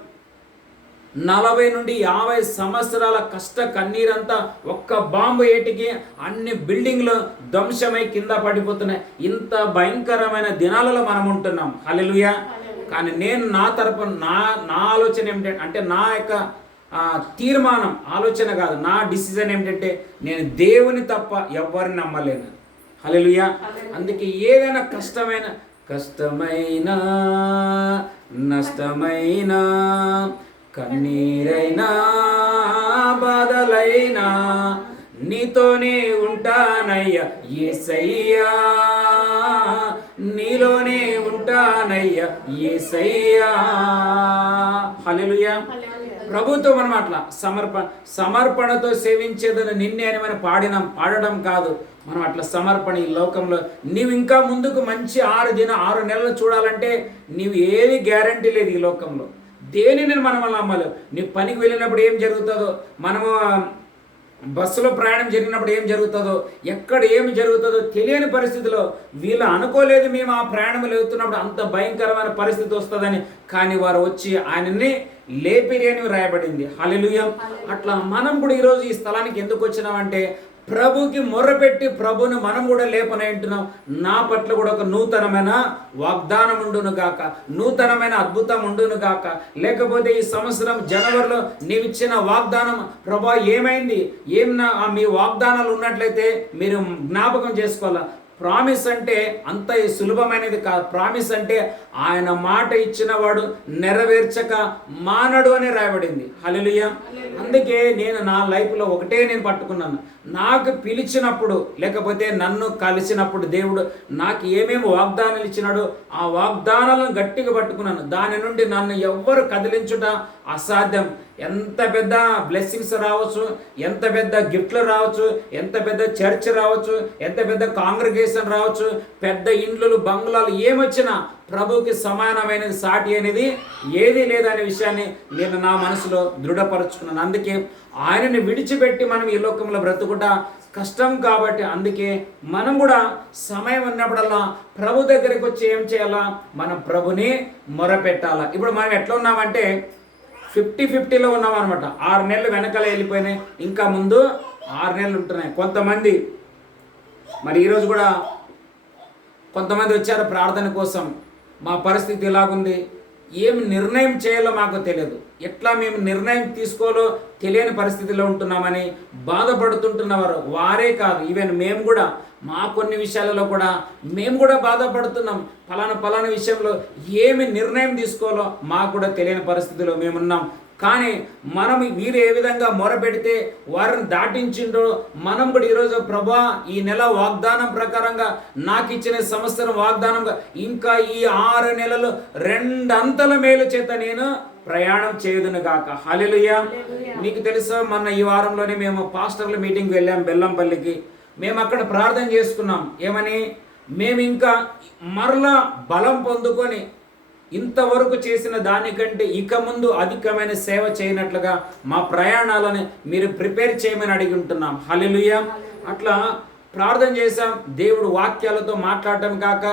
40 నుండి 50 సంవత్సరాల కష్ట కన్నీరంతా ఒక్క బాంబు ఏటికి అన్ని బిల్డింగ్లు ధ్వంసమై కింద పడిపోతున్నాయి. ఇంత భయంకరమైన దినాలలో మనం ఉంటున్నాం. హల్లెలూయా. కానీ నేను నా తరపున నా ఆలోచన ఏమిటంటే, అంటే నా యొక్క తీర్మానం, ఆలోచన కాదు, నా డిసిజన్ ఏమిటంటే నేను దేవుని తప్ప ఎవరిని నమ్మలేను. హల్లెలూయా. అందుకే ఏదైనా కష్టమైన నష్టమైనా కన్నీరైనా బాధలైనా నీతోనే ఉంటానయ్యా యేసయ్యా, నీలోనే ఉంటానయ్యా యేసయ్యా. హల్లెలూయా. ప్రభుతో మనం అట్లా సమర్పణతో సేవించేదని నిన్నే అని మనం పాడడం కాదు, మనం అట్లా సమర్పణ. ఈ లోకంలో నీవు ఇంకా ముందుకు మంచి 6 నెలలు చూడాలంటే నీవు ఏది గ్యారంటీ లేదు ఈ లోకంలో. దేనిని మనం నమ్మాలి. నీ పనికి వెళ్ళినప్పుడు ఏం జరుగుతుందో, మనము బస్సులో ప్రయాణం జరిగినప్పుడు ఏం జరుగుతుందో, ఎక్కడ ఏమి జరుగుతుందో తెలియని పరిస్థితిలో వీళ్ళు అనుకోలేదు మేము ఆ ప్రయాణంలో వెళ్తున్నప్పుడు అంత భయంకరమైన పరిస్థితి వస్తుందని. కానీ వారు వచ్చి ఆయనని లేపిరి అని రాయబడింది. హల్లెలూయా. అట్లా మనం కూడా ఈరోజు ఈ స్థలానికి ఎందుకు వచ్చినామంటే ప్రభుకి మొర్రపెట్టి ప్రభుని మనం కూడా లేపనంటున్నాం. నా పట్ల కూడా ఒక నూతనమైన వాగ్దానం ఉండును గాక, నూతనమైన అద్భుతం ఉండును గాక. లేకపోతే ఈ సంవత్సరం జనవరిలో నీవిచ్చిన వాగ్దానం ప్రభా ఏమైంది, మీ వాగ్దానాలు ఉన్నట్లయితే మీరు జ్ఞాపకం చేసుకోవాలా. ప్రామిస్ అంటే అంత సులభమైనది కాదు. ప్రామిస్ అంటే ఆయన మాట ఇచ్చిన వాడు నెరవేర్చక మానడు అని రాయబడింది. హల్లెలూయా. అందుకే నేను నా లైఫ్లో ఒకటే నేను పట్టుకున్నాను, నాకు పిలిచినప్పుడు లేకపోతే నన్ను కలిసినప్పుడు దేవుడు నాకు ఏమేమి వాగ్దానాలు ఇచ్చినాడో ఆ వాగ్దానాలను గట్టిగా పట్టుకున్నాను. దాని నుండి నన్ను ఎవ్వరు కదిలించుట అసాధ్యం. ఎంత పెద్ద బ్లెస్సింగ్స్ రావచ్చు, ఎంత పెద్ద గిఫ్ట్లు రావచ్చు, ఎంత పెద్ద చర్చ్ రావచ్చు, ఎంత పెద్ద కాంగ్రిగేషన్ రావచ్చు, పెద్ద ఇండ్లు బంగ్లాలు ఏమొచ్చినా ప్రభువుకి సమానమైనది సాటి అనేది ఏదీ లేదనే విషయాన్ని నేను నా మనసులో దృఢపరుచుకున్నాను. అందుకే ఆయనని విడిచిపెట్టి మనం ఈ లోకంలో బ్రతుకుట కష్టం. కాబట్టి అందుకే మనం కూడా సమయం ఉన్నప్పుడల్లా ప్రభు దగ్గరికి వచ్చి ఏం చేయాలా, మనం ప్రభుని మొరపెట్టాలా. ఇప్పుడు మనం ఎట్లా ఉన్నామంటే 50-50లో ఉన్నాం అనమాట. 6 నెలలు వెనకాల వెళ్ళిపోయినాయి, ఇంకా ముందు 6 నెలలు ఉంటున్నాయి. కొంతమంది మరి ఈరోజు కూడా కొంతమంది వచ్చారు ప్రార్థన కోసం. మా పరిస్థితి ఎలాగుంది, ఏం నిర్ణయం చేయాలో మాకు తెలియదు, ఎట్లా మేము నిర్ణయం తీసుకోవాలో తెలియని పరిస్థితిలో ఉంటున్నామని బాధపడుతుంటున్నవారు వారే కాదు, ఈవెన్ మేము కూడా మా కొన్ని విషయాలలో కూడా మేము కూడా బాధపడుతున్నాం. పలానా విషయంలో ఏమి నిర్ణయం తీసుకోవాలో మాకు కూడా తెలియని పరిస్థితిలో మేమున్నాం. కానీ మనం వీరు ఏ విధంగా మొరపెడితే వారిని దాటించిండ్రో మనం కూడా ఈరోజు ప్రభా ఈ నెల వాగ్దానం ప్రకారంగా నాకు ఇచ్చిన సంవత్సరం వాగ్దానంగా ఇంకా ఈ 6 నెలలు 2 అంతల మేలు చేత నేను ప్రయాణం చేయుదును గాక. హల్లెలూయా. మీకు తెలుసా, మొన్న ఈ వారంలోనే మేము పాస్టర్ల మీటింగ్కి వెళ్ళాం బెల్లంపల్లికి. మేము అక్కడ ప్రార్థన చేసుకున్నాం. ఏమని? మేము ఇంకా మరలా బలం పొందుకొని ఇంతవరకు చేసిన దానికంటే ఇక ముందు అధికమైన సేవ చేయనట్లుగా మా ప్రయాణాలను మీరు ప్రిపేర్ చేయమని అడిగి ఉంటున్నాం. హల్లెలూయా. అట్లా ప్రార్థన చేశాం. దేవుడు వాక్యాలతో మాట్లాడటం కాక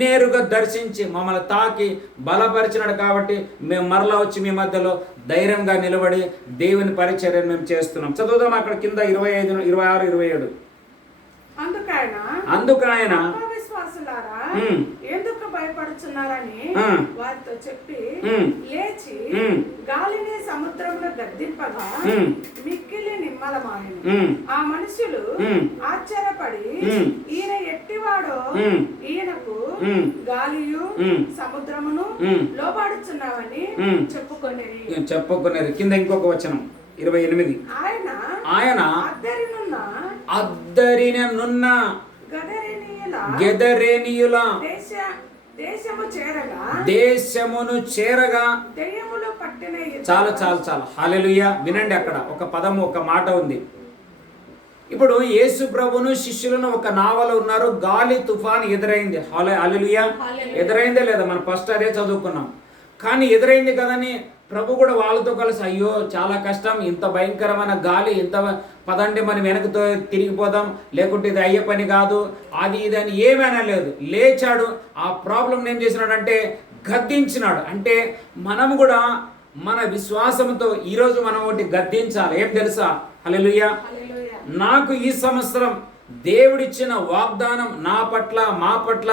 నేరుగా దర్శించి మమ్మల్ని తాకి బలపరిచినాడు. కాబట్టి మేము మరలా వచ్చి మీ మధ్యలో ధైర్యంగా నిలబడి దేవుని పరిచర్యను మేము చేస్తున్నాం. చదువుదాం అక్కడ కింద 25, 26, 27. అందుకైనా విశ్వాసులారా ఎందుకు భయపడుచున్నారని వారితో చెప్పి లేచి గాలిని సముద్రంలో గద్దింపగా మిక్కిలి నిమ్మలమాయెను. ఆ మనుషులు ఆశ్చర్యపడి ఈయన ఎట్టివాడో ఈయనకు గాలియు సముద్రమును లోబడుచున్నావని చెప్పుకొనేది. కింద ఇంకొక వచనం 28. ఆయన అద్దరిననున్న గెదరేనీయుల దేశమును చేరగా చాలు. హల్లెలూయా. వినండి, అక్కడ ఒక పదము, ఒక మాట ఉంది. ఇప్పుడు యేసు ప్రభును శిష్యులను ఒక నావలో ఉన్నారు. గాలి తుఫాన్ ఎదురైంది. హల్లెలూయా. ఎదురైందే లేదా? మనం ఫస్ట్ అదే చదువుకున్నాం. కానీ ఎదురైంది కదని ప్రభు కూడా వాళ్ళతో కలిసి అయ్యో చాలా కష్టం, ఇంత భయంకరమైన గాలి, ఇంత పదండి మనం వెనకతో తిరిగిపోదాం, లేకుంటే ఇది అయ్యే పని కాదు, అది ఇది అని ఏమైనా లేదు. లేచాడు. ఆ ప్రాబ్లం ఏం చేసినాడంటే గద్దించినాడు. అంటే మనం కూడా మన విశ్వాసంతో ఈరోజు మనం ఒకటి గద్దించాలి. ఏం తెలుసా? హల్లెలూయా. నాకు ఈ సంవత్సరం దేవుడిచ్చిన వాగ్దానం నా పట్ల మా పట్ల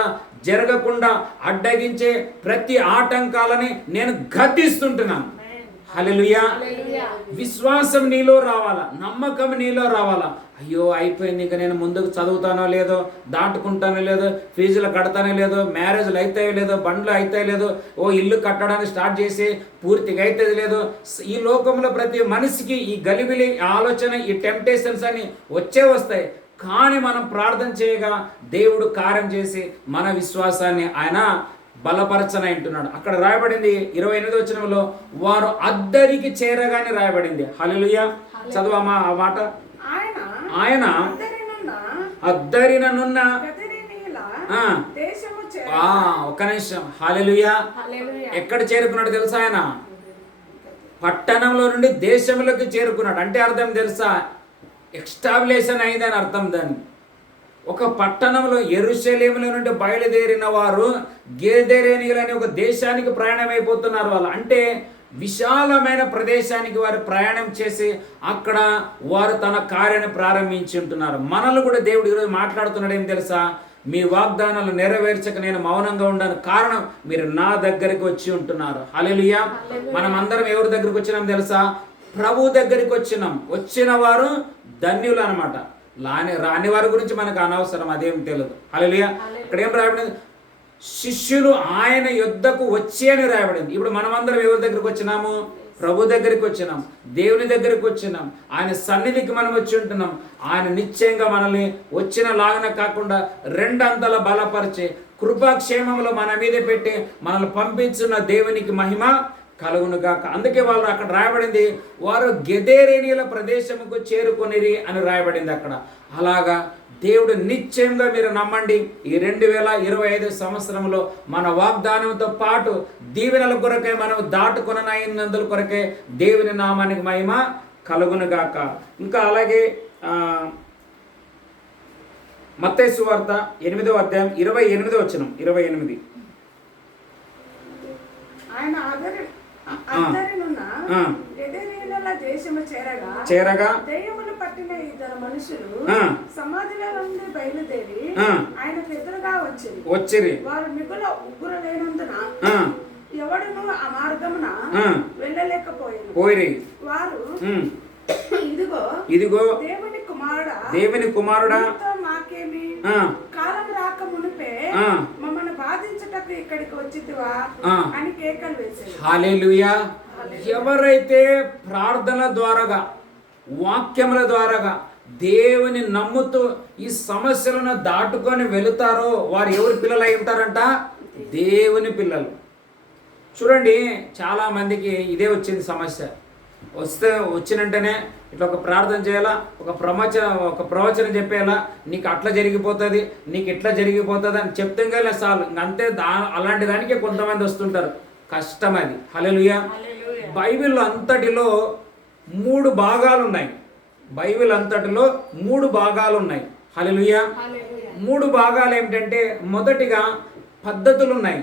జరగకుండా అడ్డగించే ప్రతి ఆటంకాలని నేను గద్దిస్తుంటున్నాను. హల్లెలూయా. విశ్వాసం నీలో రావాలా, నమ్మకం నీలో రావాలా. అయ్యో అయిపోయింది, ఇక నేను ముందుకు చదువుతానో లేదో, దాటుకుంటానో లేదో, ఫీజులు కడతానో లేదో, మ్యారేజ్లు అవుతాయో లేదో, బండ్లు అవుతాయో లేదో, ఇల్లు కట్టడానికి స్టార్ట్ చేసి పూర్తిగా అవుతుంది లేదో. ఈ లోకంలో ప్రతి మనిషికి ఈ గలిబిలి ఆలోచన, ఈ టెంప్టేషన్స్ అని వస్తాయి. కానీ మనం ప్రార్థన చేయగా దేవుడు కార్యం చేసి మన విశ్వాసాన్ని ఆయన బలపరచనంటున్నాడు. అక్కడ రాయబడింది 28వ వచనంలో వారు అద్దరికి చేరగానే రాయబడింది. హల్లెలూయా. చదువమ్మా ఆ మాట. ఆయన అద్దరిననున్న ఒక్క నిమిషం. హల్లెలూయా. ఎక్కడ చేరుకున్నాడు తెలుసా? ఆయన పట్టణంలో నుండి దేశంలోకి చేరుకున్నాడు. అంటే అర్థం తెలుసా? ఎస్టాబ్లిషన్ అయిందని అర్థం. దానికి ఒక పట్టణంలో యెరూషలేములో నుండి బయలుదేరిన వారు గెదరేనీయులని ఒక దేశానికి ప్రయాణం అయిపోతున్నారు. వాళ్ళు అంటే విశాలమైన ప్రదేశానికి వారు ప్రయాణం చేసి అక్కడ వారు తన కార్యాన్ని ప్రారంభించి ఉంటున్నారు. మనల్ని కూడా దేవుడు ఈరోజు మాట్లాడుతున్నాడు. ఏం తెలుసా? మీ వాగ్దానాలు నెరవేర్చక నేను మౌనంగా ఉండను. కారణం మీరు నా దగ్గరికి వచ్చి ఉంటున్నారు. హల్లెలూయా. మనం అందరం ఎవరి దగ్గరికి వచ్చినాం తెలుసా? ప్రభు దగ్గరికి వచ్చినాం. వచ్చిన వారు ధన్యులు అనమాట. రాని వారి గురించి మనకు అనవసరం, అదేం తెలియదు. హల్లెలూయా. ఇక్కడ ఏం రాయబడింది? శిష్యులు ఆయన యొద్దకు వచ్చి అని రాయబడింది. ఇప్పుడు మనమందరం ఎవరి దగ్గరికి వచ్చినాము? ప్రభు దగ్గరికి వచ్చినాం, దేవుని దగ్గరికి వచ్చినాం, ఆయన సన్నిధికి మనం వచ్చి ఉంటున్నాం. ఆయన నిశ్చయంగా మనల్ని వచ్చిన లాగన కాకుండా 2 అంతల బలపరిచే కృపాక్షేమంలో మన మీద పెట్టి మనల్ని పంపించున్న దేవునికి మహిమ కలుగునుగాక. అందుకే వాళ్ళు అక్కడ రాయబడింది వారు గెదరేనీయుల ప్రదేశముకు చేరుకొనిరి అని రాయబడింది అక్కడ. అలాగా దేవుడు నిశ్చయంగా మీరు నమ్మండి, ఈ 2025 సంవత్సరంలో మన వాగ్దానంతో పాటు దీవెనల కొరకే మనం దాటుకొనైనందుల కొరకే దేవుని నామానికి మహిమ కలుగునుగాక. ఇంకా అలాగే మత్తయి సువార్త 8వ అధ్యాయం 28వ వచనం 28. చేరగా దెయ్యములు పట్టిన 2 మనుషులు సమాధిలో నుండి బయలుదేరి ఆయనకు ఎదురుగా వచ్చిరి. వారు మిగుల ఉగ్గుర లేనందున ఎవడును ఆ మార్గమున వెళ్ళలేకపోయారు. వారు ఇదిగో దేవుని కుమారుడా మాకేమి కాలం రాక మునిపే మమ్మల్ని బాధించుటకు ఇక్కడికి వచ్చితివా అని కేకలు వేశారు. హల్లెలూయా. ఎవరైతే ప్రార్థన ద్వారాగా, వాక్యముల ద్వారాగా దేవుని నమ్ముతూ ఈ సమస్యలను దాటుకొని వెళుతారో వారు ఎవరి పిల్లలు అయి ఉంటారంట? దేవుని పిల్లలు. చూడండి, చాలామందికి ఇదే వచ్చింది సమస్య. వచ్చినంటేనే ఇట్లా ఒక ప్రార్థన చేయాలా, ఒక ప్రవచనం చెప్పేయాలా, నీకు అట్లా జరిగిపోతుంది, నీకు ఇట్లా జరిగిపోతుంది అని చెప్తే కానీ చాలు, అంతే. అలాంటి దానికే కొంతమంది వస్తుంటారు. కష్టం అది. హల్లెలూయా. బైబిల్ అంతటిలో 3 భాగాలు ఉన్నాయి. బైబిల్ అంతటిలో 3 భాగాలు ఉన్నాయి. హల్లెలూయా. 3 భాగాలు ఏమిటంటే, మొదటిగా పద్ధతులు ఉన్నాయి,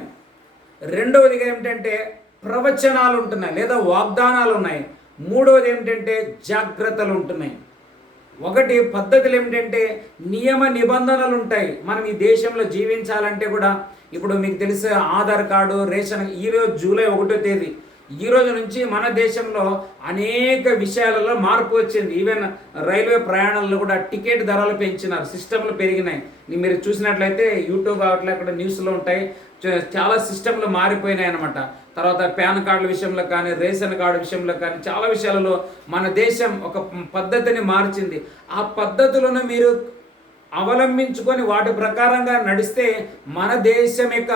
రెండవదిగా ఏమిటంటే ప్రవచనాలు ఉంటున్నాయి లేదా వాగ్దానాలు ఉన్నాయి, మూడవది ఏమిటంటే జాగ్రత్తలు ఉంటున్నాయి. ఒకటి పద్ధతులు ఏమిటంటే నియమ నిబంధనలు ఉంటాయి. మనం ఈ దేశంలో జీవించాలంటే కూడా ఇప్పుడు మీకు తెలిసే ఆధార్ కార్డు, రేషన్. ఈరోజు జూలై 1వ తేదీ, ఈ రోజు నుంచి మన దేశంలో అనేక విషయాలలో మార్పు వచ్చింది. ఈవెన్ రైల్వే ప్రయాణాల్లో కూడా టికెట్ ధరలు పెంచినారు, సిస్టంలు పెరిగినాయి. మీరు చూసినట్లయితే యూట్యూబ్ అట్లా అక్కడ న్యూస్లో ఉంటాయి, చాలా సిస్టంలు మారిపోయినాయి అనమాట. తర్వాత పాన్ కార్డుల విషయంలో కానీ, రేషన్ కార్డు విషయంలో కానీ చాలా విషయాలలో మన దేశం ఒక పద్ధతిని మార్చింది. ఆ పద్ధతులను మీరు అవలంబించుకొని వాటి ప్రకారంగా నడిస్తే మన దేశం యొక్క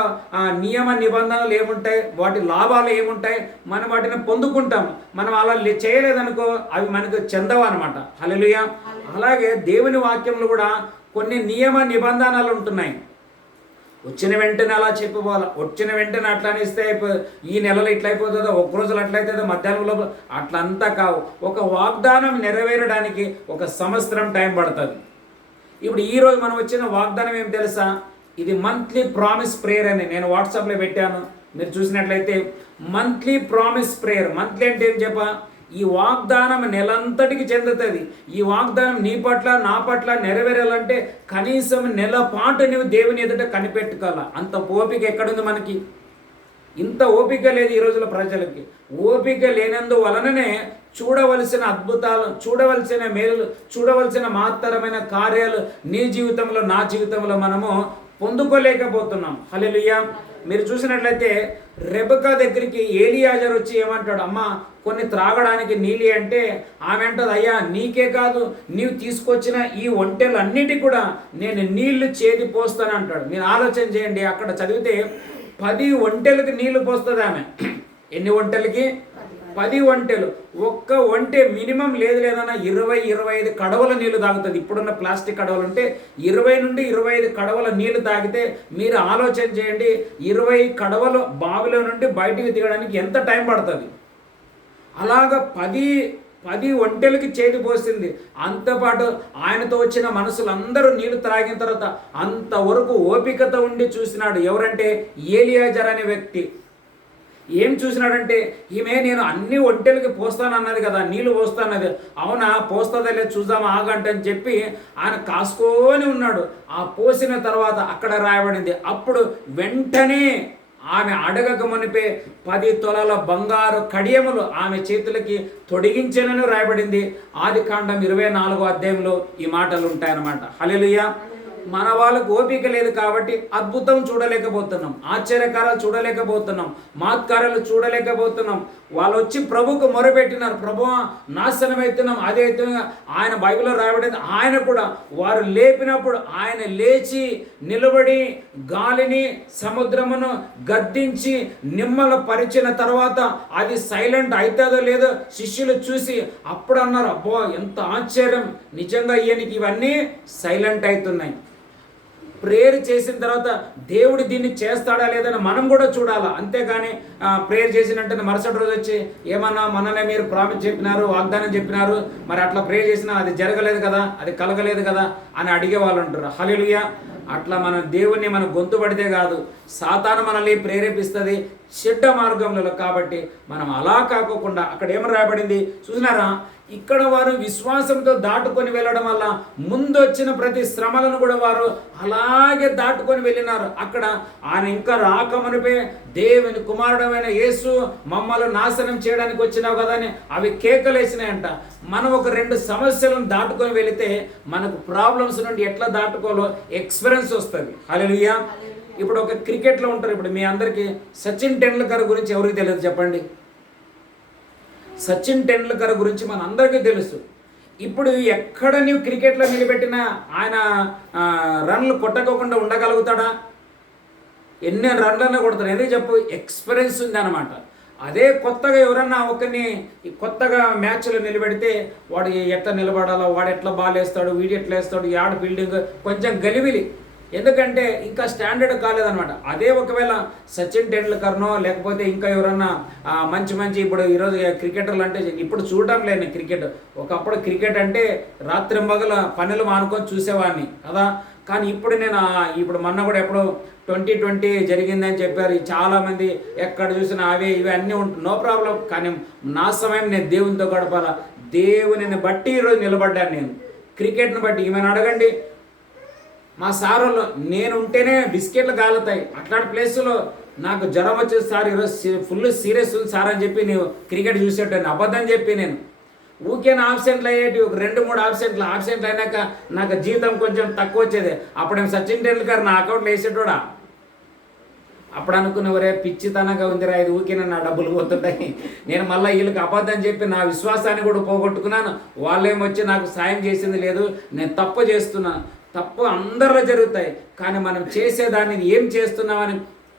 నియమ నిబంధనలు ఏముంటాయి, వాటి లాభాలు ఏముంటాయి, మనం వాటిని పొందుకుంటాం. మనం అలా చేయలేదనుకో అవి మనకు చెందవు అనమాట. హల్లెలూయా. అలాగే దేవుని వాక్యంలో కూడా కొన్ని నియమ నిబంధనలు ఉంటున్నాయి. వచ్చిన వెంటనే అలా చెప్పిపోవాలి, వచ్చిన వెంటనే అట్లా ఇస్తే ఈ నెలలో ఇట్లా అయిపోతుందో, ఒక రోజులు అట్లయితుందో, మధ్యాహ్నంలో అట్లంతా కావు. ఒక వాగ్దానం నెరవేరడానికి 1 సంవత్సరం టైం పడుతుంది. ఇప్పుడు ఈరోజు మనం వచ్చిన వాగ్దానం ఏం తెలుసా? ఇది మంత్లీ ప్రామిస్ ప్రేయర్ అని నేను వాట్సాప్లో పెట్టాను. మీరు చూసినట్లయితే మంత్లీ ప్రామిస్ ప్రేయర్. మంత్లీ అంటే ఏం చెప్ప, ఈ వాగ్దానం నెలంతటికి చెందుతుంది. ఈ వాగ్దానం నీ పట్ల నా పట్ల నెరవేరాలంటే కనీసం నెల పాటు నువ్వు దేవుని ఎదుట కనిపెట్టుకోవాలా. అంత ఓపిక ఎక్కడుంది మనకి? ఇంత ఓపిక లేదు ఈ రోజుల ప్రజలకి. ఓపిక లేనందువలననే చూడవలసిన అద్భుతాలు, చూడవలసిన మేలు, చూడవలసిన మహత్తరమైన కార్యాలు నీ జీవితంలో, నా జీవితంలో మనము పొందుకోలేకపోతున్నాం. హల్లెలూయా. మీరు చూసినట్లయితే రెబెకా దగ్గరికి ఏలియాజరు వచ్చి ఏమంటాడు, అమ్మ కొన్ని త్రాగడానికి నీళ్ళు అంటే ఆమె అంటది, అయ్యా నీకే కాదు, నీవు తీసుకొచ్చిన ఈ ఒంటెలన్నిటి కూడా నేను నీళ్లు చేది పోస్తాను అంటాడు. మీరు ఆలోచన చేయండి, అక్కడ చదివితే 10 ఒంటెలకు నీళ్లు పోస్తుంది ఆమె. ఎన్ని ఒంటెలకి? 10 ఒంటెలు. ఒక్క ఒంటె మినిమం లేదన్నా 20-25 కడవల నీళ్లు తాగుతుంది. ఇప్పుడున్న ప్లాస్టిక్ కడవలు ఉంటే 20 నుండి 25 కడవల నీళ్లు తాగితే మీరు ఆలోచన చేయండి, 20 కడవలు బావిలో నుండి బయటికి దిగడానికి ఎంత టైం పడుతుంది? అలాగ 10 ఒంటెలకి చేతి పోసింది. అంతపాటు ఆయనతో వచ్చిన మనుషులందరూ నీళ్లు త్రాగిన తర్వాత అంతవరకు ఓపికతో ఉండి చూసినాడు. ఎవరంటే ఏలియాజర్ అనే వ్యక్తి. ఏం చూసినాడంటే, ఈమె నేను అన్ని ఒంటెలకి పోస్తానన్నది కదా, నీళ్లు పోస్తానది, అవునా పోస్తుందా లేదు చూద్దాం ఆగంటని చెప్పి ఆయన కాసుకొని ఉన్నాడు. ఆ పోసిన తర్వాత అక్కడ రాయబడింది, అప్పుడు వెంటనే ఆమె అడగక మునిపే 10 తులాల బంగారు కడియములు ఆమె చేతులకి తొడిగించెనని రాయబడింది. ఆదికాండం 24వ అధ్యాయంలో ఈ మాటలు ఉంటాయన్నమాట. హల్లెలూయా. మన వాళ్ళకు ఓపిక లేదు కాబట్టి అద్భుతం చూడలేకపోతున్నాం, ఆశ్చర్యకారాలు చూడలేకపోతున్నాం, మహత్కారాలు చూడలేకపోతున్నాం. వాళ్ళు వచ్చి ప్రభుకు మొరపెట్టినారు, ప్రభువా నాశనం అవుతున్నాం, అదే అవుతున్నాం. ఆయన బైబిల్లో రాయబడేది, ఆయన కూడా వారు లేపినప్పుడు ఆయన లేచి నిలబడి గాలిని సముద్రమును గద్దించి నిమ్మల పరిచిన తర్వాత అది సైలెంట్ అవుతుందో లేదో శిష్యులు చూసి అప్పుడు అన్నారు, అబ్బో ఎంత ఆశ్చర్యం, నిజంగా ఈయనకి ఇవన్నీ సైలెంట్ అవుతున్నాయి. ప్రేయర్ చేసిన తర్వాత దేవుడు దీన్ని చేస్తాడా లేదని మనం కూడా చూడాలా. అంతేగాని ప్రేయర్ చేసినట్టు మరుసటి రోజు వచ్చి ఏమన్నా మననే మీరు ప్రామిస్ చెప్పినారు, వాగ్దానం చెప్పినారు, మరి అట్లా ప్రేయర్ చేసినా అది జరగలేదు కదా, అది కలగలేదు కదా అని అడిగే వాళ్ళు ఉంటారు. హల్లెలూయా. అట్లా మన దేవుణ్ణి మన గొంతు పడితే కాదు, సాతాను మనల్ని ప్రేరేపిస్తుంది చెడ్డ మార్గంలో. కాబట్టి మనం అలా కాకోకుండా అక్కడ ఏమని రాయబడింది చూసినారా, ఇక్కడ వారు విశ్వాసంతో దాటుకొని వెళ్ళడం వల్ల ముందు వచ్చిన ప్రతి శ్రమలను కూడా వారు అలాగే దాటుకొని వెళ్ళినారు. అక్కడ ఆయన ఇంకా రాకమునిపే దేవుని కుమారుడమైన యేసు మమ్మల్ని నాశనం చేయడానికి వచ్చినావు కదా అని అవి కేకలేసినాయంట. మనం ఒక 2 సమస్యలను దాటుకొని వెళితే మనకు ప్రాబ్లమ్స్ నుండి ఎట్లా దాటుకోవాలో ఎక్స్పీరియన్స్ వస్తుంది. హల్లెలూయా. ఇప్పుడు ఒక క్రికెట్లో ఉంటారు. ఇప్పుడు మీ అందరికీ సచిన్ టెండూల్కర్ గురించి ఎవరికి తెలియదు చెప్పండి? సచిన్ టెండూల్కర్ గురించి మనందరికీ తెలుసు. ఇప్పుడు ఎక్కడ నీవు క్రికెట్లో నిలబెట్టినా ఆయన రన్లు కొట్టకోకుండా ఉండగలుగుతాడా? ఎన్ని రన్లన్నా కొడతాడు. ఎందుకు చెప్పు? ఎక్స్పీరియన్స్ ఉంది అనమాట. అదే కొత్తగా ఎవరన్నా ఒకరిని కొత్తగా మ్యాచ్లో నిలబెడితే వాడు ఎట్లా నిలబడాలో, వాడు ఎట్లా బాల్ వేస్తాడు, వీడు ఎట్లా వేస్తాడు, యాడ్ ఫీల్డింగ్ కొంచెం గలిబిలి. ఎందుకంటే ఇంకా స్టాండర్డ్ కాలేదనమాట. అదే ఒకవేళ సచిన్ టెండూల్కర్నో లేకపోతే ఇంకా ఎవరన్నా మంచి ఇప్పుడు ఈరోజు క్రికెటర్లు అంటే ఇప్పుడు చూడడం లేదు క్రికెట్. ఒకప్పుడు క్రికెట్ అంటే రాత్రింబగల పనులు మానుకొని చూసేవాడిని కదా. కానీ ఇప్పుడు మొన్న కూడా ఎప్పుడో 2020 జరిగిందని చెప్పారు. చాలామంది ఎక్కడ చూసినా అవే ఇవి అన్నీ ఉంటుంది, నో ప్రాబ్లం. కానీ నా సమయం నేను దేవునితో గడపాలా. దేవునిని బట్టి ఈరోజు నిలబడ్డాను నేను. క్రికెట్ని బట్టి ఏమైనా అడగండి, మా సారులో నేను ఉంటేనే బిస్కెట్లు కాలుతాయి. అట్లాంటి ప్లేస్లో నాకు జ్వరం వచ్చేది సార్, ఈరోజు ఫుల్ సీరియస్ ఉంది సార్ అని చెప్పి నేను క్రికెట్ చూసేటాను. అబద్ధం చెప్పి నేను ఊకేనా ఆబ్సెంట్లు అయ్యేటి. ఒక 2-3 ఆబ్సెంట్లు అయినాక నాకు జీతం కొంచెం తక్కువ వచ్చేది. అప్పుడేమో సచిన్ టెండూల్కర్ నా అకౌంట్లో వేసేటోడా. అప్పుడు అనుకున్నవరే పిచ్చితనంగా ఉందిరా, ఇది ఊకేనా నా డబ్బులు పోతుంటాయి. నేను మళ్ళీ వీళ్ళకి అబద్ధం చెప్పి నా విశ్వాసాన్ని కూడా పోగొట్టుకున్నాను. వాళ్ళేమొచ్చి నాకు సాయం చేసింది లేదు. నేను తప్పు చేస్తున్నాను. తప్పు అందరిలో జరుగుతాయి. కానీ మనం చేసేదాన్ని ఏం చేస్తున్నామని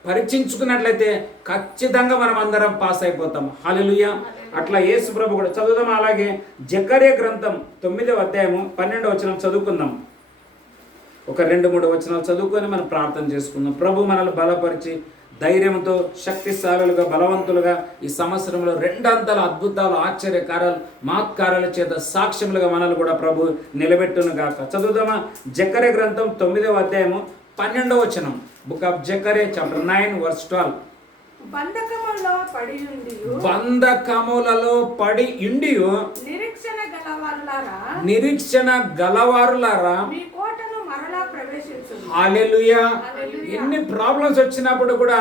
పరీక్షించుకున్నట్లయితే ఖచ్చితంగా మనం అందరం పాస్ అయిపోతాం. హల్లెలూయా. అట్లా యేసు ప్రభు కూడా చదువుదాం. అలాగే జకర్యా గ్రంథం 9వ అధ్యాయము 12వ వచనం చదువుకుందాం. ఒక 2-3 వచనాలు చదువుకొని మనం ప్రార్థన చేసుకుందాం. ప్రభు మనల్ని బలపరిచి ధైర్యంతో శక్తిశాలులుగా బలవంతులుగా ఈ సంవత్సరంలో 2 అంతల అద్భుతాలు, ఆశ్చర్యకారాలు, మహత్కారాల చేత సాక్ష్యములుగా మనల్ని కూడా ప్రభు నిలబెట్టును గాక. చదువుదామా? జకర్యా గ్రంథం 9వ అధ్యాయము 12వ వచనం. బుక్ ఆఫ్ జకర్యా చాప్టర్ 9 వర్స్ 12. బంధకములలో పడి ఉండి నిరీక్షణ గలవారులారా మీ కోటను మరలా ప్రవేశించును. హల్లెలూయా. ఎన్ని ప్రాబ్లమ్స్ వచ్చినప్పుడు కూడా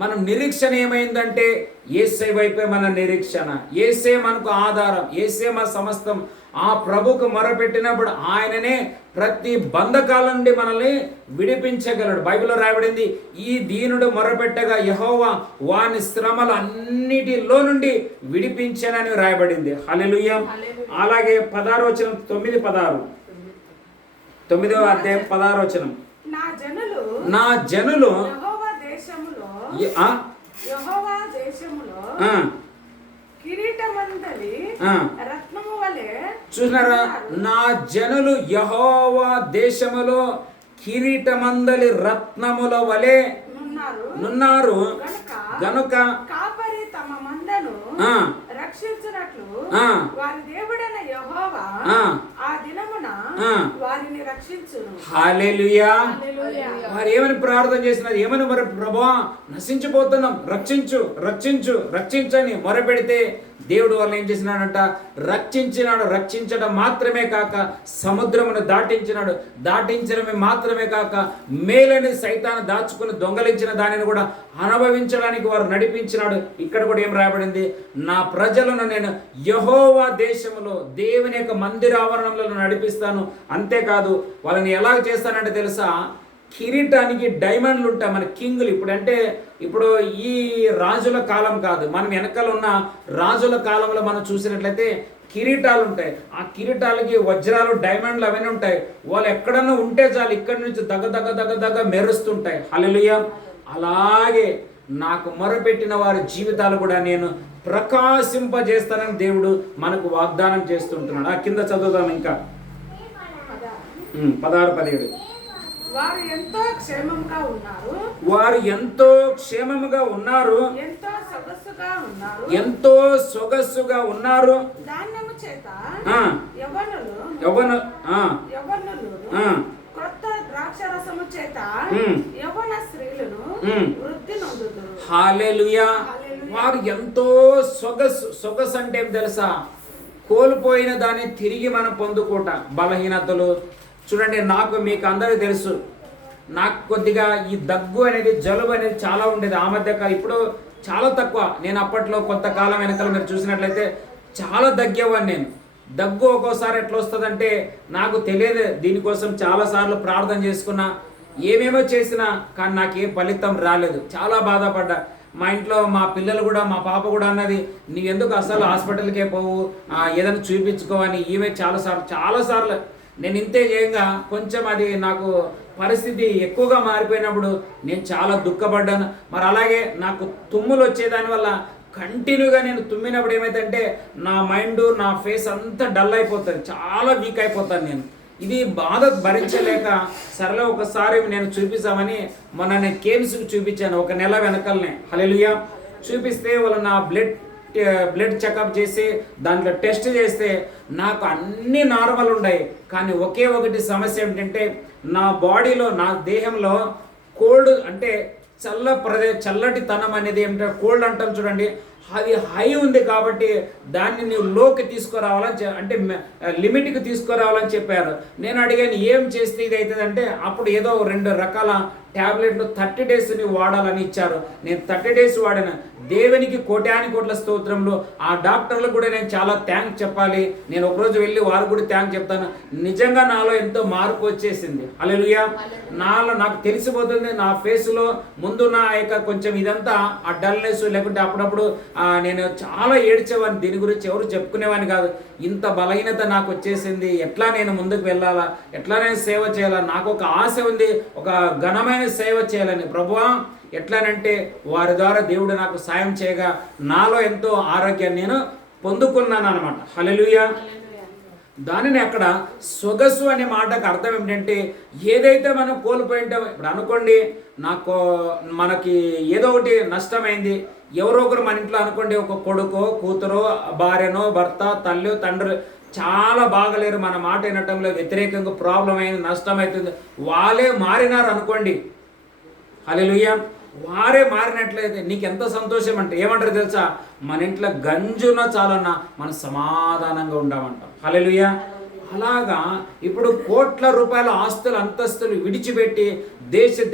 మనం నిరీక్షణ ఏమైందంటే యేసే వైపే మన నిరీక్షణ. యేసే మనకు ఆధారం, యేసే మన సమస్తం. ఆ ప్రభుకు మొరపెట్టినప్పుడు ఆయననే ప్రతి బంధకాల నుండి మనల్ని విడిపించగలడు. బైబిల్లో రాయబడింది, ఈ దీనుడు మొరపెట్టగా యెహోవా వాని శ్రమల అన్నిటిలో నుండి విడిపించానని రాయబడింది. హల్లెలూయా. అలాగే 16వ వచనం, 9:16, 9వ అధ్యాయం 16వ వచనం. నా జనులు యెహోవా దేశములో కిరీటమందలి రత్నము వలె. చూసినారా? నా జనులు యెహోవా దేశములో కిరీటమందలి రత్నముల వలె నున్నారు గనుక కాపరి తమ మందను రక్షించునట్లు వారి దేవుడైన యెహోవా ఆ దినమున వారిని రక్షించును. హల్లెలూయా. వారు ఏమని ప్రార్థన చేసినారు? ఏమని మరి ప్రభువా నశించిపోతున్నాం, రక్షించు రక్షించు రక్షించని మొరపెడితే దేవుడు వాళ్ళని ఏం చేసినాడంట? రక్షించినాడు. రక్షించడం మాత్రమే కాక సముద్రమును దాటించినాడు. దాటించడమే మాత్రమే కాక మేలని సైతాను దాచుకుని దొంగలించిన దానిని కూడా అనుభవించడానికి వారు నడిపించినాడు. ఇక్కడ కూడా ఏం రాయబడింది? నా ప్రజలను నేను యెహోవా దేశములో దేవుని యొక్క మందిర ఆవరణంలో నడిపిస్తాను. అంతేకాదు వాళ్ళని ఎలా చేస్తానంటే తెలుసా? కిరీటానికి డైమండ్లు ఉంటాయి. మన కింగులు ఇప్పుడు ఈ రాజుల కాలం కాదు, మనం వెనకాల ఉన్న రాజుల కాలంలో మనం చూసినట్లయితే కిరీటాలు ఉంటాయి. ఆ కిరీటాలకి వజ్రాలు, డైమండ్లు అవన్నీ ఉంటాయి. వాళ్ళు ఎక్కడన్నా ఉంటే చాలు ఇక్కడి నుంచి దగ్గ మెరుస్తుంటాయి. హల్లెలూయా. అలాగే నాకు మొరపెట్టిన వారి జీవితాలు కూడా నేను ప్రకాశింపజేస్తానని దేవుడు మనకు వాగ్దానం చేస్తుంటున్నాడు. ఆ కింద చదువుదాం ఇంకా 16-17. వారు ఎంతో క్షేమముగా ఉన్నారు, ఎంతో సొగసుగా ఉన్నారు. ధాన్యము చేత క్రొత్త ద్రాక్షరసము చేత యవ్వన స్త్రీలను వృద్ధి నొందుదురు. హల్లెలూయా. వారు ఎంతో సొగసు అంటే ఏం తెలుసా? కోల్పోయిన దాన్ని తిరిగి మనం పొందుకోట. బలహీనతలు చూడండి, మీకు అందరికీ తెలుసు, నాకు కొద్దిగా ఈ దగ్గు అనేది, జలుబు అనేది చాలా ఉండేది. ఆ మధ్య ఇప్పుడు చాలా తక్కువ. నేను అప్పట్లో కొంతకాలం వెనకాల మీరు చూసినట్లయితే చాలా దగ్గేవాడిని నేను. దగ్గు ఒక్కోసారి ఎట్లా వస్తుందంటే నాకు తెలియదు. దీనికోసం చాలాసార్లు ప్రార్థన చేసుకున్నా, ఏమేమో చేసినా కానీ నాకు ఏ ఫలితం రాలేదు. చాలా బాధపడ్డా. మా ఇంట్లో మా పిల్లలు కూడా, మా పాప కూడా అన్నది, నీవెందుకు అసలు హాస్పిటల్కే పోవు, ఏదైనా చూపించుకోవని. ఈమె చాలాసార్లు నేను ఇంతే చేయంగా కొంచెం అది నాకు పరిస్థితి ఎక్కువగా మారిపోయినప్పుడు నేను చాలా దుఃఖపడ్డాను. మరి అలాగే నాకు తుమ్ములు వచ్చేదాని వల్ల కంటిన్యూగా నేను తుమ్మినప్పుడు ఏమైందంటే నా మైండ్, నా ఫేస్ అంతా డల్ అయిపోతుంది, చాలా వీక్ అయిపోతాను నేను. ఇది బాధ భరించలేక సరళ ఒకసారి నేను చూపిస్తామని మొన్న నేను కేమ్స్కి చూపించాను, 1 నెల వెనకలనే. హల్లెలూయా. చూపిస్తే వాళ్ళు నా బ్లడ్ చెకప్ చేసి దాంట్లో టెస్ట్ చేస్తే నాకు అన్నీ నార్మల్ ఉన్నాయి. కానీ ఒకే ఒకటి సమస్య ఏమిటంటే నా బాడీలో, నా దేహంలో కోల్డ్ అంటే చల్లటి తనం అనేది ఏమిటంటే కోల్డ్ అంటాం చూడండి, అది హై ఉంది. కాబట్టి దాన్ని నీవు లోకి తీసుకురావాలని అంటే లిమిట్కి తీసుకురావాలని చెప్పారు. నేను అడిగాను ఏం చేస్తే ఇది అవుతుందంటే అప్పుడు ఏదో 2 రకాల ట్యాబ్లెట్లు 30 డేస్ వాడాలని ఇచ్చారు. నేను 30 డేస్ వాడాను. దేవునికి కోట్ల స్తోత్రంలో. ఆ డాక్టర్లకు కూడా నేను చాలా థ్యాంక్స్ చెప్పాలి. నేను ఒకరోజు వెళ్ళి వారు కూడా థ్యాంక్స్ చెప్తాను. నిజంగా నాలో ఎంతో మార్పు వచ్చేసింది. హల్లెలూయా. నాకు తెలిసిపోతుంది నా ఫేస్లో ముందున్న కొంచెం ఇదంతా ఆ డల్నెస్, లేకుంటే అప్పుడప్పుడు నేను చాలా ఏడ్చేవాడిని. దీని గురించి ఎవరు చెప్పుకునేవాడిని కాదు. ఇంత బలహీనత నాకు వచ్చేసింది. ఎట్లా నేను ముందుకు వెళ్ళాలా, ఎట్లా నేను సేవ చేయాలా, నాకు ఒక ఆశ ఉంది, ఒక ఘనమైన సేవ చేయాలని. ప్రభువా, ఎట్లానంటే వారి ద్వారా దేవుడు నాకు సాయం చేయగా నాలో ఎంతో ఆరోగ్యాన్ని నేను పొందుకున్నాను అనమాట. హల్లెలూయా. దానిని అక్కడ సొగసు అనే మాటకు అర్థం ఏమిటంటే ఏదైతే మనం కోల్పోయింటాం. ఇప్పుడు అనుకోండి, మనకి ఏదో ఒకటి నష్టమైంది. ఎవరో ఒకరు మన ఇంట్లో అనుకోండి, ఒక కొడుకో, కూతురో, భార్యనో, భర్త, తల్లి, తండ్రి చాలా బాగలేరు, మన మాట వినటంలో వ్యతిరేకంగా ప్రాబ్లం అయింది, నష్టం అవుతుంది. వాళ్ళే మారినారు అనుకోండి. హల్లెలూయా. వారే మారినట్లయితే నీకు ఎంత సంతోషం అంటే ఏమంటారు తెలుసా, మన ఇంట్లో గంజున చాలన్నా మనం సమాధానంగా ఉండమంటాం. హల్లెలూయా. అలాగా ఇప్పుడు కోట్ల రూపాయల ఆస్తులు, అంతస్తులు విడిచిపెట్టి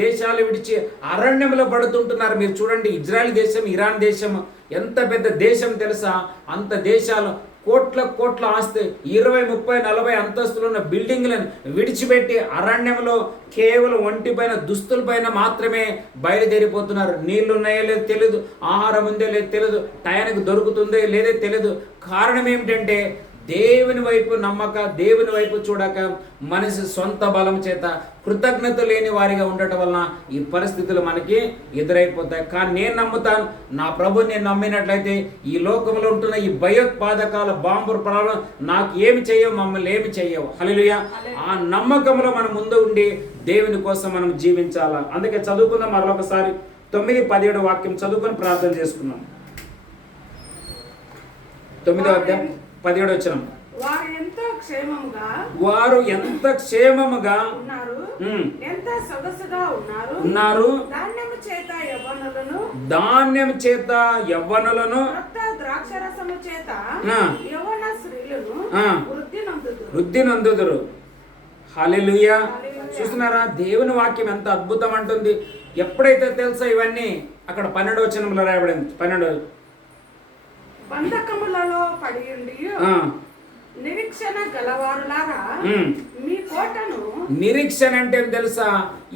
దేశాలు విడిచి అరణ్యంలో పడుతుంటున్నారు. మీరు చూడండి, ఇజ్రాయెల్ దేశం, ఇరాన్ దేశం ఎంత పెద్ద దేశం తెలుసా. అంత దేశాలు కోట్ల ఆస్తి, 20, 30, 40 అంతస్తులు ఉన్న బిల్డింగ్లను విడిచిపెట్టి అరణ్యంలో కేవలం ఒంటిపైన దుస్తులపైన మాత్రమే బయలుదేరిపోతున్నారు. నీళ్లు ఉన్నాయో లేదో తెలియదు, ఆహారం ఉందో లేదో తెలియదు, టయానికి దొరుకుతుందో లేదో తెలియదు. కారణం ఏమిటంటే దేవుని వైపు నమ్మక, దేవుని వైపు చూడక, మనిషి సొంత బలం చేత కృతజ్ఞత లేని వారిగా ఉండటం వలన ఈ పరిస్థితులు మనకి ఎదురైపోతాయి. కానీ నేను నమ్ముతాను, నా ప్రభుని నేను నమ్మినట్లయితే ఈ లోకంలో ఉంటున్న ఈ భయోత్పాదకాల బాంబు ప్రాణం నాకు ఏమి చేయవు, మమ్మల్ని ఏమి చేయవు. హల్లెలూయా. ఆ నమ్మకంలో మనం ముందు ఉండి దేవుని కోసం మనం జీవించాలా. అందుకే చదువుకుందాం మరొకసారి 9-17 వాక్యం చదువుకొని ప్రార్థన చేసుకున్నాం. 9వ అధ్యాయం 17వ వచనం. వారు ఎంత క్షేమముగా ఉన్నారు, ధాన్యము చేత యవ్వనులను వృద్ధి నందుదురు. హల్లెలూయా. చూస్తున్నారా, దేవుని వాక్యం ఎంత అద్భుతం అంటుంది. ఎప్పుడైతే తెలుసా ఇవన్నీ అక్కడ 12వ వచనంలో రాయబడింది. 12 బంధకములలో పడి ఉండి నిరీక్షణ గలవారులారా మీ కోటను. నిరీక్షణ అంటే ఏం తెలుసా,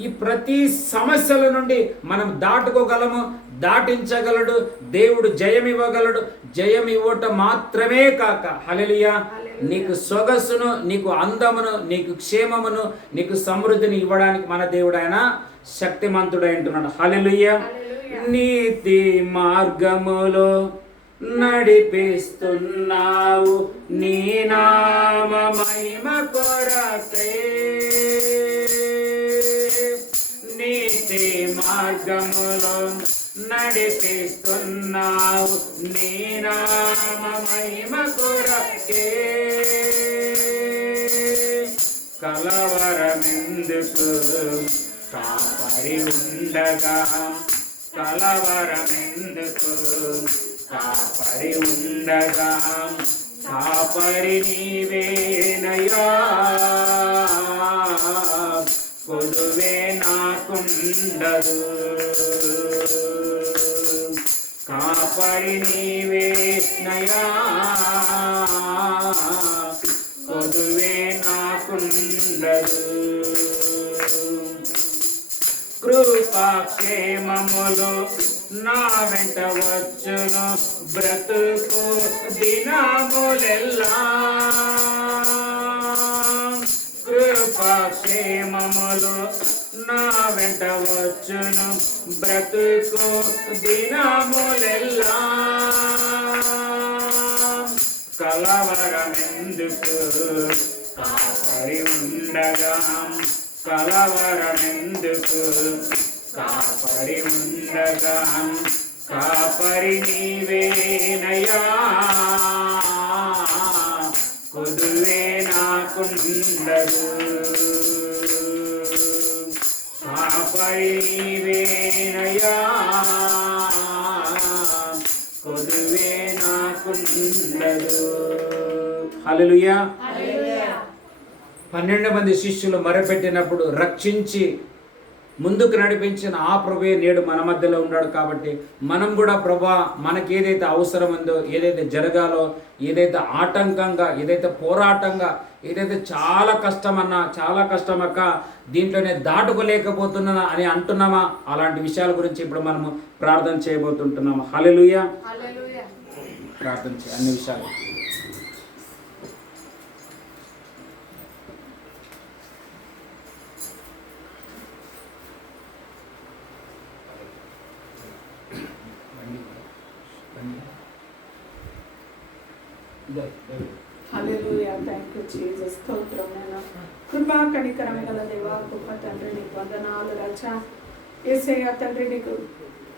ఈ ప్రతి సమస్యల నుండి మనం దాటుకోగలము, దాటించగలడు దేవుడు, జయం ఇవ్వగలడు. జయం ఇవ్వటం మాత్రమే కాక, హల్లెలూయా, నీకు సొగసును, నీకు అందమును, నీకు క్షేమమును, నీకు సమృద్ధిని ఇవ్వడానికి మన దేవుడు ఆయన శక్తిమంతుడై ఉంటున్నాడు. హల్లెలూయా. నీతి మార్గములో నడిపిస్తున్నావు, నీ నామ మహిమ కొరకే. నీతి మార్గములో నడిపిస్తున్నావు, నీ నామ మహిమ కొరకే. కలవరమెందుకు కాపరి ఉండగా, కలవరమెందుకు కాపరి ఉండగా, కాపరి నీవేనయ్యా, కొదువే నాకుండదు. కాపరి నీవేనయ్యా, కొదువే నాకుండదు. కృపాక్షేమములు నా వెంట వచ్చును బ్రతుకు దినములెల్లా. కృపాక్షేమములు నా వెంట వచ్చును బ్రతుకు దినములెల్లా. కలవరమెందుకు కాపరి ఉండగా, కలవరమెందుకు కాపరి ఉండగా, కాపరి నీవేనయ్యా, కొదువే నాకుండదు. కాపరి నీవేనయ్యా, కొదువే నాకుండదు. హల్లెలూయా. 12 మంది శిష్యులు మొరపెట్టినప్పుడు రక్షించి ముందుకు నడిపించిన ఆ ప్రభువే నేడు మన మధ్యలో ఉన్నాడు. కాబట్టి మనం కూడా ప్రభా మనకి ఏదైతే అవసరం ఉందో, ఏదైతే జరగాలో, ఏదైతే ఆటంకంగా, ఏదైతే పోరాటంగా, ఏదైతే చాలా కష్టమన్నా, చాలా కష్టమక్క దీంట్లోనే దాటుకోలేకపోతున్నా అని అంటున్నామా, అలాంటి విషయాల గురించి ఇప్పుడు మనము ప్రార్థన చేయబోతుంటున్నాము. హల్లెలూయా. ప్రార్థన చేయ అన్ని విషయాలు. హల్లెలూయా. Thank you Jesus. స్తోత్రం నాయనా. కృపా కనికరం గల దేవా, గొప్ప తండ్రి నీకు వందనాలు రాజా. యేసయ్య తండ్రి నీకు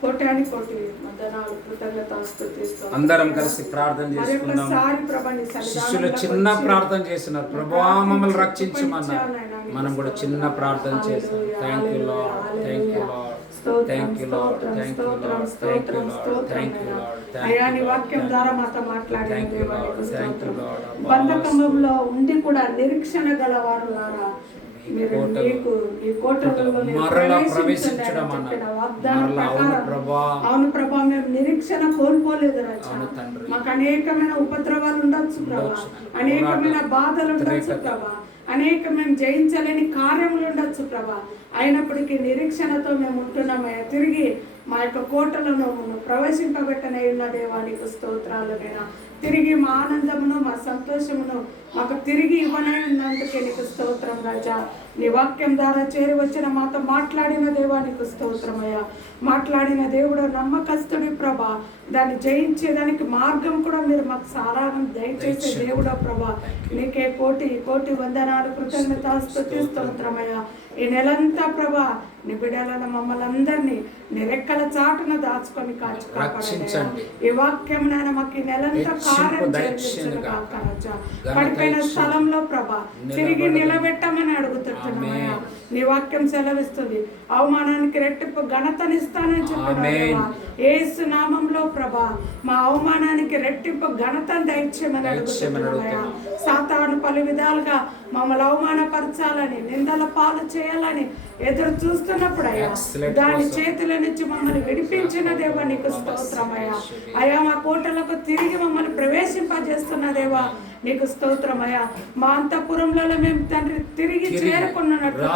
కోటాని కోటి వందనాలు, కృతజ్ఞతాస్తుతి. అందరం కలిసి ప్రార్థన చేసుకుందాం. శిష్యులు చిన్న ప్రార్థన చేస్తున్నారు, ప్రభువా మమ్మల్ని రక్షించమన్నారు. మనం కూడా చిన్న ప్రార్థన చేస్తాం. Thank you lord, thank you lord, thank you lord, thank you lord, thank you lord, thank you lord. అయ్యా నీ వాక్యం ద్వారా మాతో మాట్లాడిన దేవానికి స్తోత్రం. బంధకంలో ఉండి కూడా నిరీక్షణ గలవారు లారా, మీరు నీకు ఈ కోటలలో మరలా ప్రవేశించడం అన్నారు. అవును ప్రభా, మేము నిరీక్షణ కోల్పోలేదు రాజా. మాకు అనేకమైన ఉపద్రవాలు ఉండొచ్చు ప్రభా, అనేకమైన బాధలు ఉండొచ్చు ప్రభా, అనేక మేము జయించలేని కార్యములు ఉండొచ్చు ప్రభా. అయినప్పటికీ నిరీక్షణతో మేము ఉంటున్నామయ్యా. తిరిగి మా యొక్క కోటలను ప్రవేశింపబెట్టనై ఉన్న దేవానికి స్తోత్రాలనైనా. తిరిగి మా ఆనందమును, మా సంతోషమును మాకు తిరిగి ఇవ్వనై ఉన్నందుకే నీకు స్తోత్రం రాజా. నీ వాక్యం ద్వారా చేరి వచ్చిన మాతో మాట్లాడిన దేవానికి స్తోత్రమయ్యా. మాట్లాడిన దేవుడు నమ్మకస్తుడి ప్రభా, దాన్ని జయించేదానికి మార్గం కూడా మీరు మాకు సారాగం దయచేసే దేవుడో ప్రభా. నీకే కోటి కోటి వందనాలు, కృతజ్ఞతాస్తుతి, స్తోత్రమయ్యా. ఈ నెలంతా ప్రభా నీ బిడ్డలను మమ్మల్ని అందరినీ నీ రెక్కల చాటున దాచుకొని కాపాడండి. ఈ వాక్యం నాయన మాకు ఈ నెలంతా కార్యం జరిగించును గాక రాజా. పడిపోయిన స్థలంలో ప్రభా తిరిగి నిలబెట్టమని అడుగుతున్నామయ్యా. నీ వాక్యం సెలవిస్తుంది, అవమానానికి రెట్టింపు ఘనతనిస్తానని చెప్పిన యేసు నామంలో ప్రభా మా అవమానానికి రెట్టింపు ఘనతను దయచేయమని అడుగుతున్నామయ్యా. సాతాను పలు విధాలుగా మమ్మల్ని అవమానపరచాలని, నిందల పాలు చేయాలని ఎదురు చూస్తున్నప్పుడు అయ్యా, దాని చేతుల నుంచి మమ్మల్ని విడిపించిన దేవా నీకు స్తోత్రమయ్యా. అయ్యా మా కోటలకు తిరిగి మమ్మల్ని ప్రవేశింపజేస్తున్న దేవా నీకు స్తోత్రమయ్యా. మా అంతఃపురంలో మేము తండ్రి తిరిగి చేరుకున్నట్టు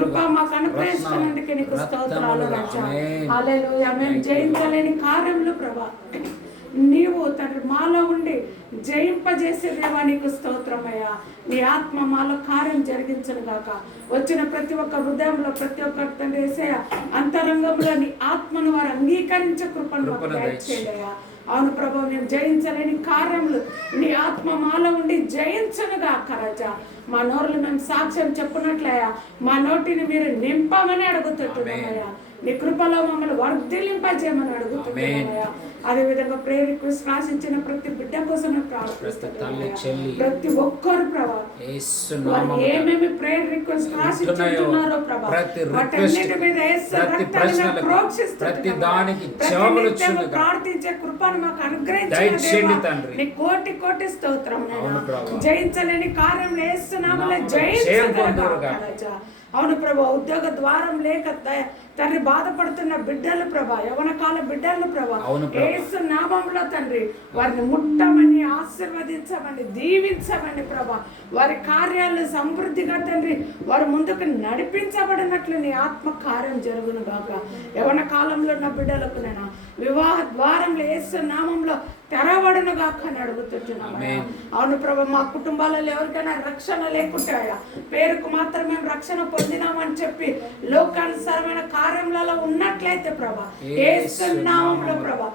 కృప మాకు అనుగ్రహిస్తున్నందుకే నీకు స్తోత్రాలు రాజా. హల్లెలూయా. మేము జయించలేని కార్యములు ప్రభా నీవు తండ్రి మాలో ఉండి జయింపజేసే దేవా నీకు స్తోత్రమయ్యా. నీ ఆత్మ మాలో కార్యం జరిగించను గాక. వచ్చిన ప్రతి ఒక్క హృదయంలో, ప్రతి ఒక్క తండ్రి యేసయ్యా అంతరంగంలో నీ ఆత్మను వారు అంగీకరించే కృపను మాకు దయచేయయ్యా. అవును ప్రభా, మేము జయించలేని కార్యములు నీ ఆత్మ మాలో ఉండి జయించను గాక రాజా. మా నోరులు మేము సాక్ష్యం చెప్పునట్లయ్యా, మా నోటిని మీరు నింపమని అడుగుతున్నామయ్యా. నీ కృపలో మమ్మల్ని వర్ధిల్లింపజేయమని అడుగుతున్నామయ్యా. అదేవిధంగా ప్రేయర్ రిక్వెస్ట్ రాసిచ్చిన ప్రతి బిడ్డ కోసం ప్రార్థిస్తున్నామయ్యా. ప్రతి ఒక్కరు ప్రభా ఏమేమి ప్రేయర్ రిక్వెస్ట్ రాసిచ్చున్నారో ప్రభా వాటన్నిటి మీద ప్రార్థించే కృపను మాకు అనుగ్రహించండి. నీ కోటి కోటి స్తోత్రం. జయించలేని కార్యం వేస్తున్నామని జయించగలగా. అవును ప్రభా, ఉద్యోగ ద్వారం లేక తండ్రి బాధపడుతున్న బిడ్డలు ప్రభా, యవన కాల బిడ్డలు ప్రభా, అవును ప్రభా. యేసు నామములో తండ్రి వారిని ముట్టమని, ఆశీర్వదించమని, దీవించమని ప్రభా, వారి కార్యాలు సమృద్ధిగా తండ్రి వారి ముందుకు నడిపించబడినట్లు నీ ఆత్మ కార్యం జరుగును గాక. యవన కాలంలో ఉన్న బిడ్డలకు నేను వివాహ ద్వారంలో యేసు నామంలో తెరవడును గాక అని అడుగుతున్నాను. అవును ప్రభా, మా కుటుంబాలలో ఎవరికైనా రక్షణ లేకుంటాయా, పేరుకు మాత్రం మేము రక్షణ పొందినామని చెప్పి లోకానుసారమైన కార్యములలో ఉన్నట్లయితే ప్రభా, యేసు నామములో ప్రభా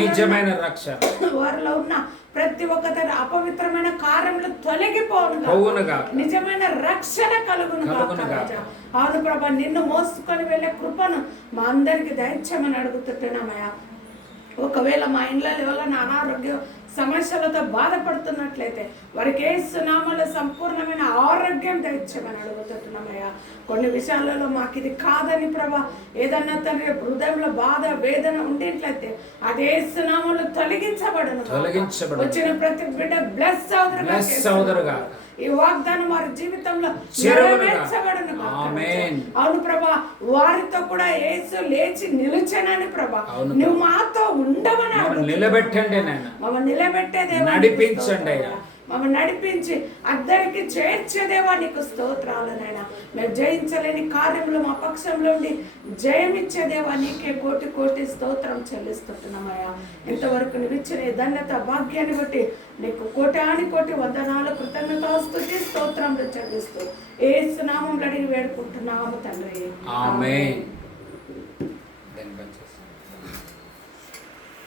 నిజమైన రక్షణ వారిలో ఉన్న ప్రతి ఒక్క అపవిత్రమైన కార్యములు తొలగిపోవునుగా, నిజమైన రక్షణ కలుగునుగా. అవును ప్రభా, నిన్ను మోసుకొని వెళ్ళే కృపను మా అందరికి దయచేయమని అడుగుతున్నామయ్యా. ఒకవేళ మా ఇంట్లో ఎవరైనా అనారోగ్య సమస్యలతో బాధపడుతున్నట్లయితే వారికి యేసు నామములో సంపూర్ణమైన ఆరోగ్యం దయచేయమని అడుగుతున్నామయ్యా. కొన్ని విషయాలలో మాకు ఇది కాదని ప్రభా, ఏదన్నా తండ్రి హృదయంలో బాధ వేదన ఉండేట్లయితే అది యేసు నామములో తొలగించబడును. వచ్చిన ప్రతి బిడ్డ బ్లెస్ అవుదురుగా. ఈ వాగ్దానం వారి జీవితంలో నెరవేర్చబడును. అవును ప్రభా, వారితో కూడా యేసు లేచి నిలిచెనని ప్రభా, నువ్వు మాతో ఉండమని నిలబెట్టండి, మమ్మల్ని నిలబెట్టేదేవా, నడిపించండి, మమ్మల్ని నడిపించి అద్దరికి చేర్చేదేవా నీకు స్తోత్రాలనైనా. మేము జయించలేని కార్యములు మా పక్షంలో ఉండి జయమిచ్చేదేవా నీకే కోటి కోటి స్తోత్రం చెల్లిస్తున్నామయ్యా. ఇంతవరకు నువ్వు ఇచ్చిన ధన్యత భాగ్యాన్ని బట్టి నీకు కోటాని కోటి వందనాలు కృతజ్ఞతాస్తుతి స్తోత్రంలో చెల్లిస్తూ యేసు నామములో అడిగి వేడుకుంటున్నాము తండ్రి. ఆమేన్.